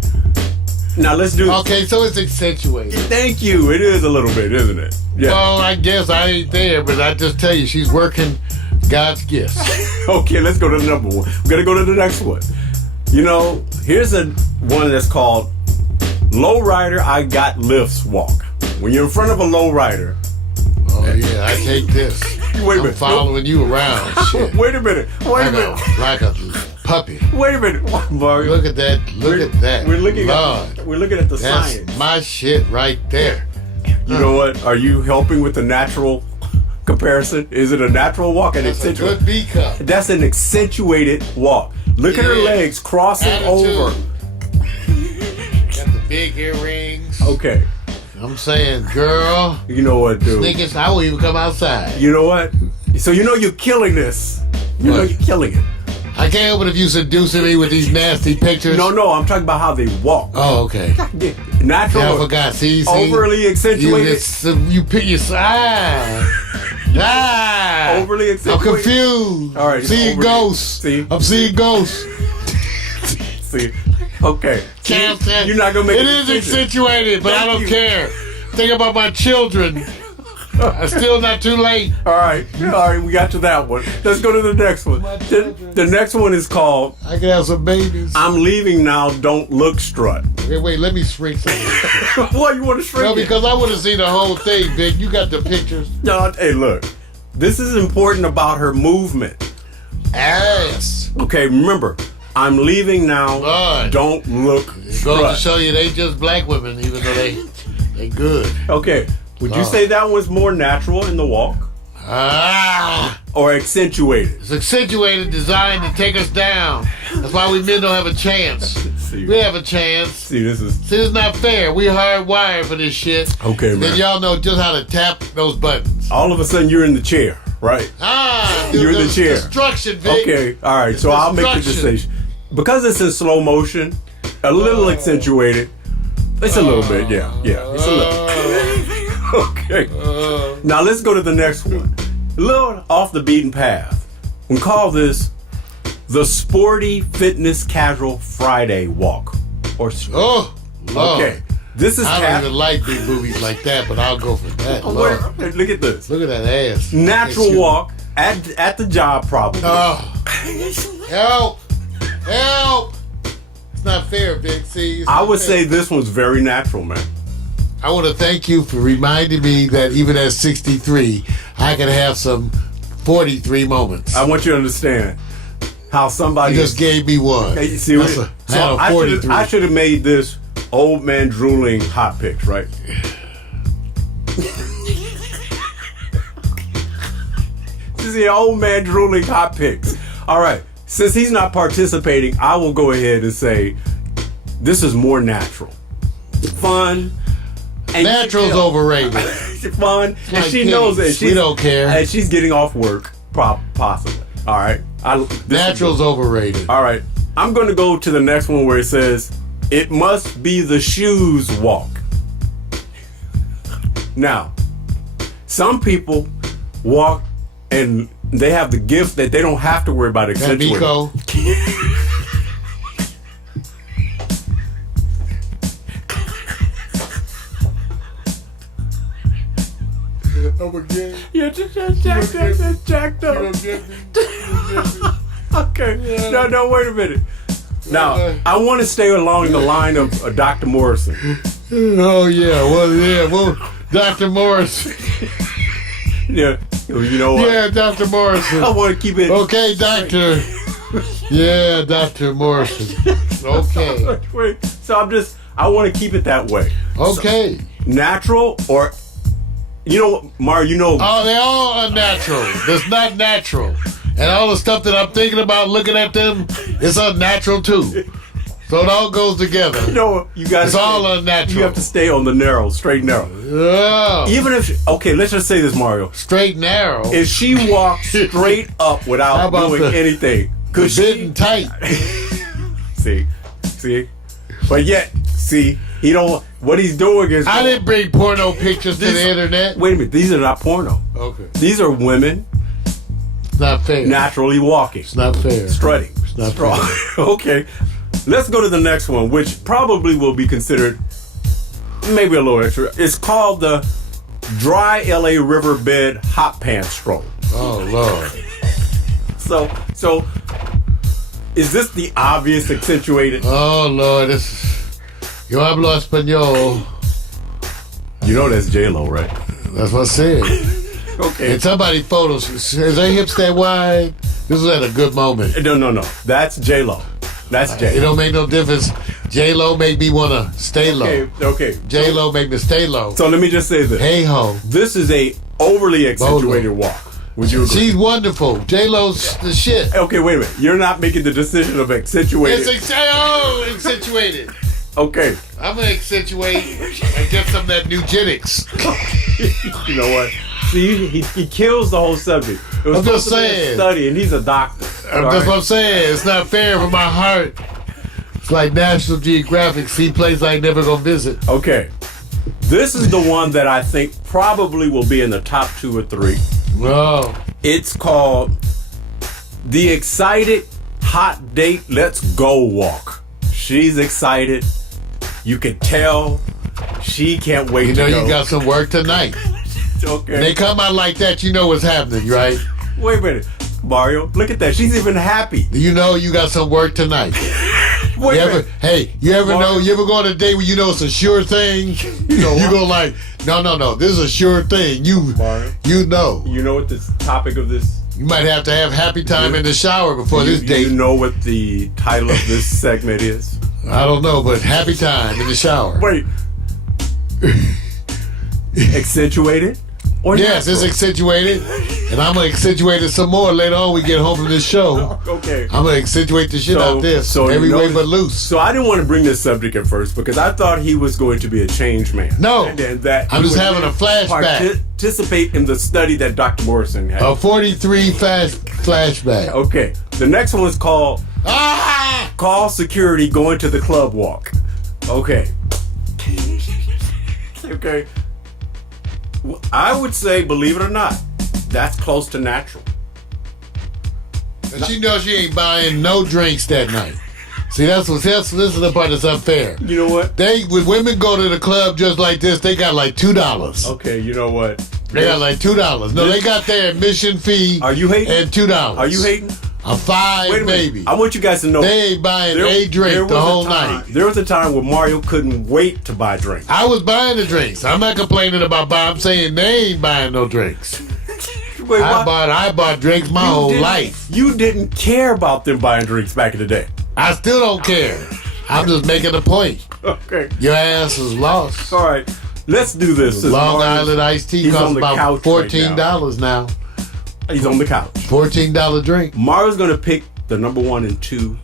Now let's do it. Okay, so it's accentuated. Thank you. It is a little bit, isn't it? Yeah. Well, I guess I ain't there, but I just tell you, she's working God's gifts. Okay, let's go to the number one. We're going to go to the next one. You know, here's one that's called Lowrider I Got Lifts Walk. When you're in front of a lowrider. Oh, yeah, I take this. Wait a minute. I'm following you around. Shit. Wait a minute. Like a puppy. Wait a minute, Mario. Look at that. Look at that. We're looking Lord. we're looking at the That's science. my shit right there. You know what? Are you helping with the natural comparison? Is it a natural walk? That's a good B cup. That's an accentuated walk. Look at her legs crossing over. Got the big earrings. Okay. I'm saying, girl. You know what, dude? Sneakers, I won't even come outside. You know what? So you know you're killing this. You know you're killing it. I can't help it if you seducing me with these nasty pictures. No, I'm talking about how they walk. Oh, okay. Natural. I forgot. See, overly accentuated. You pick your side. Overly accentuated. I'm confused. All right. Seeing ghosts. See? I'm seeing ghosts. See? Okay. You're not gonna make it. It is accentuated, but I don't care. Think about my children. It's still not too late. All right, we got to that one. Let's go to the next one. The next one is called I can have some babies. I'm leaving now, don't look strut. Wait, let me shrink something. Why you want to shrink No, it? because I want to see the whole thing, Big. You got the pictures. No, hey, look. This is important about her movement. Ass. Okay, remember, I'm leaving now, Lord. don't look It goes to strut. show you they just black women, even though they good. Okay, would you say that was more natural in the walk? Or accentuated? It's accentuated, designed to take us down. That's why we men don't have a chance. We have a chance. See, this is not fair. We hardwired for this shit. Okay, man. Then y'all know just how to tap those buttons. All of a sudden, you're in the chair, right? You're in the chair. Destruction, Vic. Okay, all right. So I'll make the decision. Because it's in slow motion, a little accentuated. It's a little bit, yeah. It's a little. Okay. Now let's go to the next one. A little off the beaten path. We call this the Sporty Fitness Casual Friday Walk. Or Lord. Okay. This is I don't even like big boobies like that, but I'll go for that. Lord. Look at this. Look at that ass. Natural walk at the job, probably. Help! It's not fair, Vic. See, I would say this one's very natural, man. I want to thank you for reminding me that even at 63, I can have some 43 moments. I want you to understand how somebody You just gave me one. Hey, see, That's I had a 43. I should have made this old man drooling hot picks, right? This is the old man drooling hot picks. All right. Since he's not participating, I will go ahead and say this is more natural, fun. And Natural's overrated. Fun, and like she knows it. we don't care. And she's getting off work, possibly. All right. Natural's overrated. All right. I'm going to go to the next one where it says, it must be the shoes walk. Now, some people walk and they have the gift that they don't have to worry about accentuating. Nico. Yeah, jacked up. Okay. No, wait a minute. Now, I want to stay along the line of Dr. Morrison. Oh, yeah. Well, Dr. Morrison. Yeah. You know what? Yeah, Dr. Morrison. I want to keep it. Okay, Doctor. Yeah, Dr. Morrison. Okay. Wait. So I want to keep it that way. Okay. So, natural or, you know what, Mario, Oh, they're all unnatural. That's not natural. And all the stuff that I'm thinking about looking at them, it's unnatural too. So it all goes together. You guys. It's all unnatural. You have to stay on the straight and narrow. Yeah. Even if, okay, let's just say this, Mario. Straight and narrow. If she walked straight up without doing anything, could bitten tight. See, but yet, he don't. What he's doing is. I didn't bring porno pictures to the internet. Wait a minute, these are not porno. Okay. These are women It's not fair. naturally walking, It's not fair. strutting. It's not fair. Okay, let's go to the next one, which probably will be considered maybe a little extra. It's called the Dry LA Riverbed Hot Pants Stroll. Oh, Lord. So, is this the obvious accentuated? Oh, Lord. Yo hablo español. You know that's J-Lo, right? That's what I said. Okay. And somebody photos. Is their hips that wide? This was at a good moment. No. That's J-Lo. That's It J-Lo. don't make no difference. J-Lo made me want to stay low. Okay. J-Lo made me stay low. So let me just say this. Hey ho. This is a overly accentuated walk. Would you agree? She's wonderful. J-Lo's the shit. Okay, wait a minute. You're not making the decision of accentuated. It's accentuated. Okay. I'm gonna accentuate and get some of that Nugenics. You know what? See, he kills the whole subject. It was I'm just supposed to be a saying. study, and he's a doctor. That's what I'm saying. It's not fair for my heart. It's like National Geographic. See places I ain't never gonna visit. Okay. This is the one that I think probably will be in the top 2 or 3. Oh. It's called the Excited Hot Date Let's Go Walk. She's excited. You can tell she can't wait You to know go. you got some work tonight. Okay. When they come out like that, you know what's happening, right? Wait a minute. Mario, look at that. She's even happy. You know you got some work tonight. Wait You a ever, minute. hey, you ever Mario. know? You ever go on a date where you know it's a sure thing? You go like, no, this is a sure thing. Mario. You know. You know what the topic of this? You might have to have happy time in the shower before this date. You know what the title of this segment is? I don't know, but happy time in the shower. Wait. Accentuated? Or Yes, it's natural? accentuated, and I'm gonna accentuate it some more later on. We get home from this show. Okay. I'm gonna accentuate the shit out this every way but loose. So I didn't want to bring this subject at first because I thought he was going to be a changed man. No. And that I'm he just would having a flashback. Participate in the study that Dr. Morrison had. A 43 fast flashback. Okay. The next one is called Ah! Call Security Going to the Club Walk. Okay. Okay. I would say, believe it or not, that's close to natural. And she knows she ain't buying no drinks that night. See, this is the part that's unfair. You know what? When women go to the club just like this, they got like $2. Okay, you know what? They got like $2. No, they got their admission fee. Are you hating? And $2. Are you hating? A 5 Wait a minute. maybe. I want you guys to know. They ain't buying a drink the whole night. There was a time where Mario couldn't wait to buy drinks. I was buying the drinks. I'm not complaining about buying. I'm saying they ain't buying no drinks. Wait, I bought drinks my whole life. You didn't care about them buying drinks back in the day. I still don't care. I'm just making a point. Okay. Your ass is lost. All right. Let's do this. Long Island iced tea costs about $14 now. He's on the couch. $14 drink. Mario's going to pick the number 1 and 2.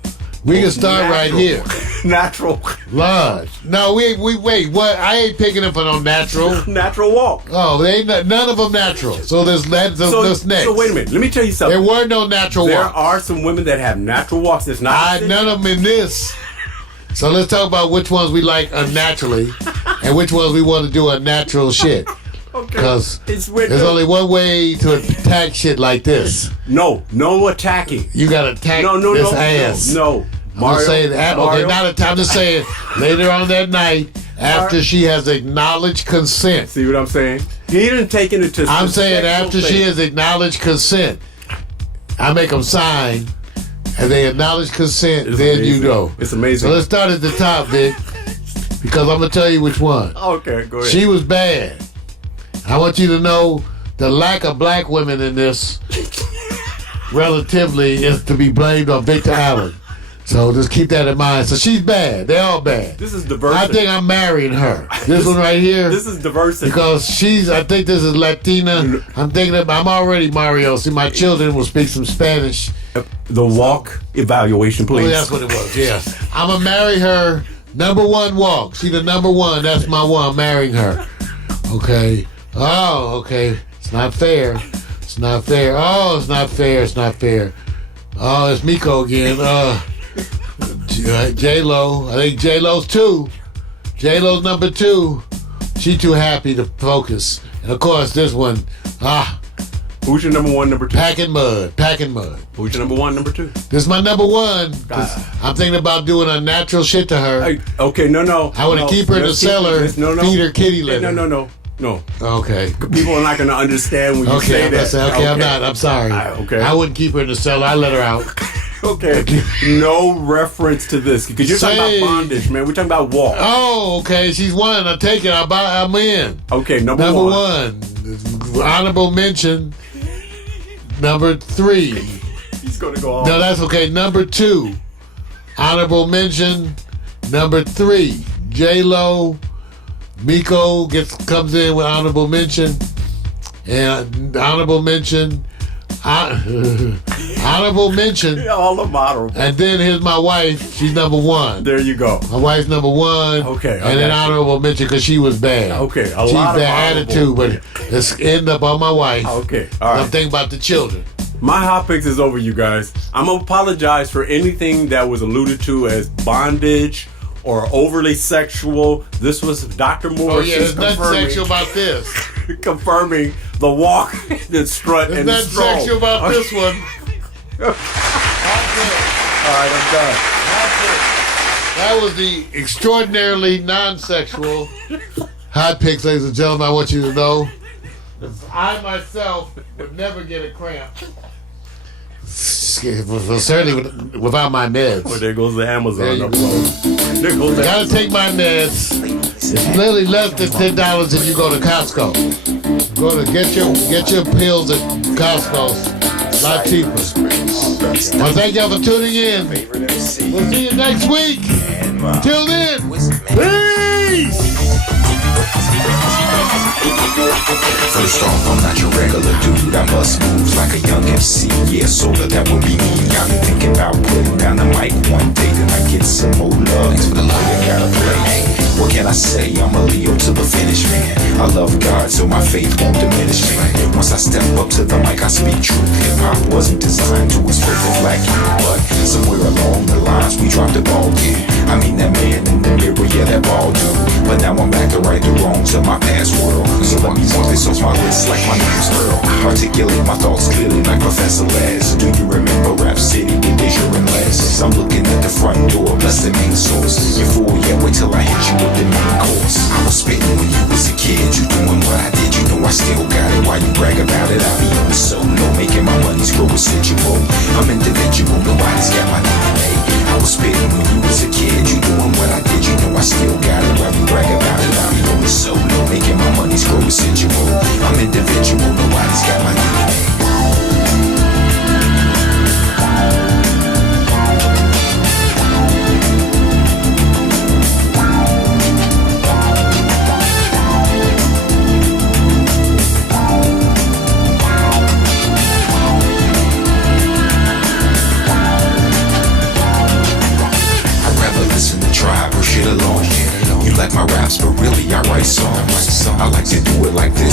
We can start right here. Natural. Lodge. No, we wait. What? I ain't picking it for no natural. Natural walk. Oh, they ain't none of them natural. So this next. So wait a minute. Let me tell you something. There were no natural There walks. are some women that have natural walks. It's not. None of them in this. So let's talk about which ones we like unnaturally and which ones we want to do unnatural shit. Okay. Because there's only one way to attack shit like this. No attacking. You got to attack this ass. No. I'm just saying, okay, I'm just saying, later on that night, after she has acknowledged consent. See what I'm saying? He didn't take it into. I'm saying after she has acknowledged consent, I make them sign, and they acknowledge consent, it's then amazing. you go. It's amazing. So let's start at the top, Vic, because I'm going to tell you which one. Okay, go ahead. She was bad. I want you to know the lack of black women in this relatively is to be blamed on Victor Allen. So just keep that in mind. So she's bad. They're all bad. This is diversity. I think I'm marrying her. This one right here. This is diversity. Because I think this is Latina. I'm already Mario. See, my children will speak some Spanish. The walk evaluation, please. Oh, that's what it was, yeah. I'm going to marry her. Number 1 walk. She the number 1. That's my one. I'm marrying her. Okay. Oh, okay. It's not fair. It's not fair. Oh, it's not fair. It's not fair. Oh, it's Miko again. J-Lo. I think J-Lo's 2. J-Lo's number 2. She too happy to focus. And of course, this one, Who's your number 1, number 2? Packing mud. Who's your number 1, number 2? This is my number 1. I'm thinking about doing unnatural shit to her. Okay, no. I want to keep her in the cellar, feed her kitty litter. No. Okay. People are not going to understand when you say that. I'm not. I'm sorry. Okay. I wouldn't keep her in the cellar. I let her out. Okay. No reference to this. Because you're talking about bondage, man. We're talking about walk. Oh, okay. She's 1. I take it. I'm in. Okay, number 1. Honorable mention. Number 3. He's going to go off. No, that's okay. Number 2. Honorable mention. Number 3. J-Lo. Miko comes in with honorable mention. And honorable mention. Honorable mention. All of honorable. And then here's my wife. She's number 1. There you go. My wife's number 1. Okay. And then honorable mention because she was bad. Okay. She's bad attitude, but let's end up on my wife. Okay. All right. I'm thinking about the children. My hot picks is over, you guys. I'm going to apologize for anything that was alluded to as bondage or overly sexual. This was Dr. Morris. Oh, yeah, there's nothing sexual about this. Confirming the walk, the strut, there's and the nothing stroll. sexual about this one. All right, I'm done. That was the extraordinarily non-sexual hot picks, ladies and gentlemen. I want you to know I myself would never get a cramp. Well, certainly without my meds. Well, there goes the Amazon There you upload. There goes the Gotta take my meds. It's literally less than $10 if you go to Costco. Go to get your pills at Costco. It's a lot cheaper. Well, thank y'all for tuning in. We'll see you next week. Till then, peace. First off, I'm not your regular dude. I bust moves like a young MC. Yeah, soda, that would be me. Got me thinking about putting down the mic one day. Then I get some more love. Thanks for the love you gotta play. Hey, what can I say? I'm a Leo to the finish, man. I love God, so my faith won't diminish, man. Once I step up to the mic, I speak truth. Hip-hop wasn't designed to exploit the black youth, but somewhere along the lines, we dropped the ball, yeah. I mean, that man in the mirror, yeah, that ball dude. But now I'm back to right the wrongs of my past world. So let me want this off my list like my name's Earl. Articulate my thoughts clearly like Professor Laz. Do you remember Rap City with Deja and Laz? I'm looking at the front door, bless the main source. You fool, yeah, wait till I hit you with the main course. I was spitting when you was a kid, you doing what I did. You know I still got it, why you brag about it? I be on the solo, making my money's grow residual. I'm individual, nobody's got my DNA. I was spitting when you was a kid, you doing what I did. You know I still got it, why you brag about it? I be on the solo, making my money's grow residual. I'm individual, nobody's got my DNA.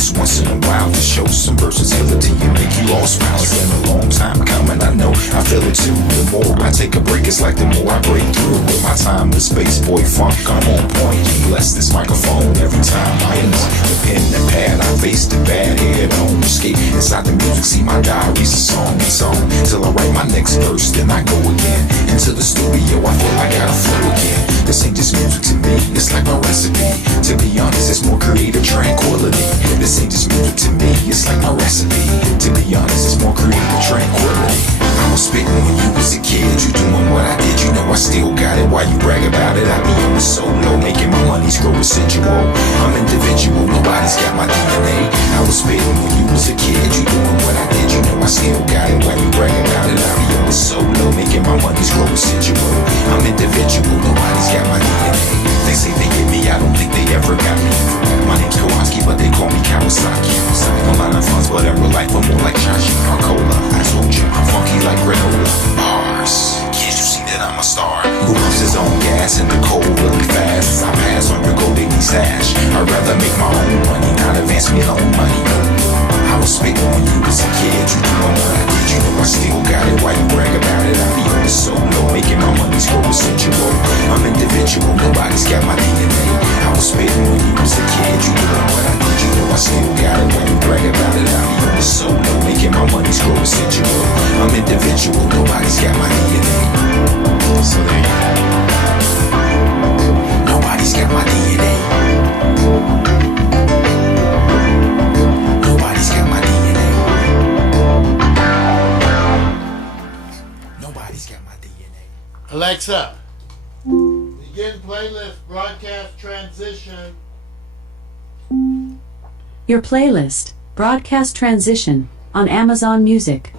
just once in a while to show some versatility and make you all smile. It's been a long time coming, I know, I feel it too. The more I take a break, it's like the more I break through. With my time with space boy funk, I'm on point. Bless this microphone every time I anoint the pen and pad. I face the bad head on, escape inside the music. See my diary's a song and song till I write my next verse, then I go again into the studio. I feel like I gotta flow again. This ain't just music to me, it's like my recipe. To be honest, it's more creative tranquility. This ain't just music to me, it's like my recipe. To be honest, it's more creative tranquility. I was spitting when you was a kid, you doing what I did, you know I still got it. Why you brag about it? I be on the solo, making my money's grow residual. I'm individual, nobody's got my DNA. I was spitting when you was a kid, you doing what I did, you know I still got it. Why you brag about it? I be on the solo, making my money's grow residual. I'm individual, nobody's got my DNA. They say they get me, I don't think they ever got me. My name's Kowalski, but they call me Kawasaki. A lot of funds, but in real life I'm more like Chachi Cola. I told you, I'm funky like granola. Bars, can't you see that I'm a star? Who pumps his own gas in the cold really fast? I pass on your gold digging stash. I'd rather make my own money, not advance me loan money. I was spitting when you was a kid, you doing what I did, you know I still got it. Why you brag about it? I be on the solo, making my money's grow residual. I'm individual, nobody's got my DNA. I was spitting when you was a kid, you doing what I did, you know I still got it. Why you brag about it? I be on the solo, making my money's grow residual. I'm individual, nobody's got my DNA. So there you go. Nobody's got my DNA. Nobody's got my DNA. Nobody's got my DNA. Alexa, begin playlist broadcast transition. Your playlist, Broadcast Transition, on Amazon Music.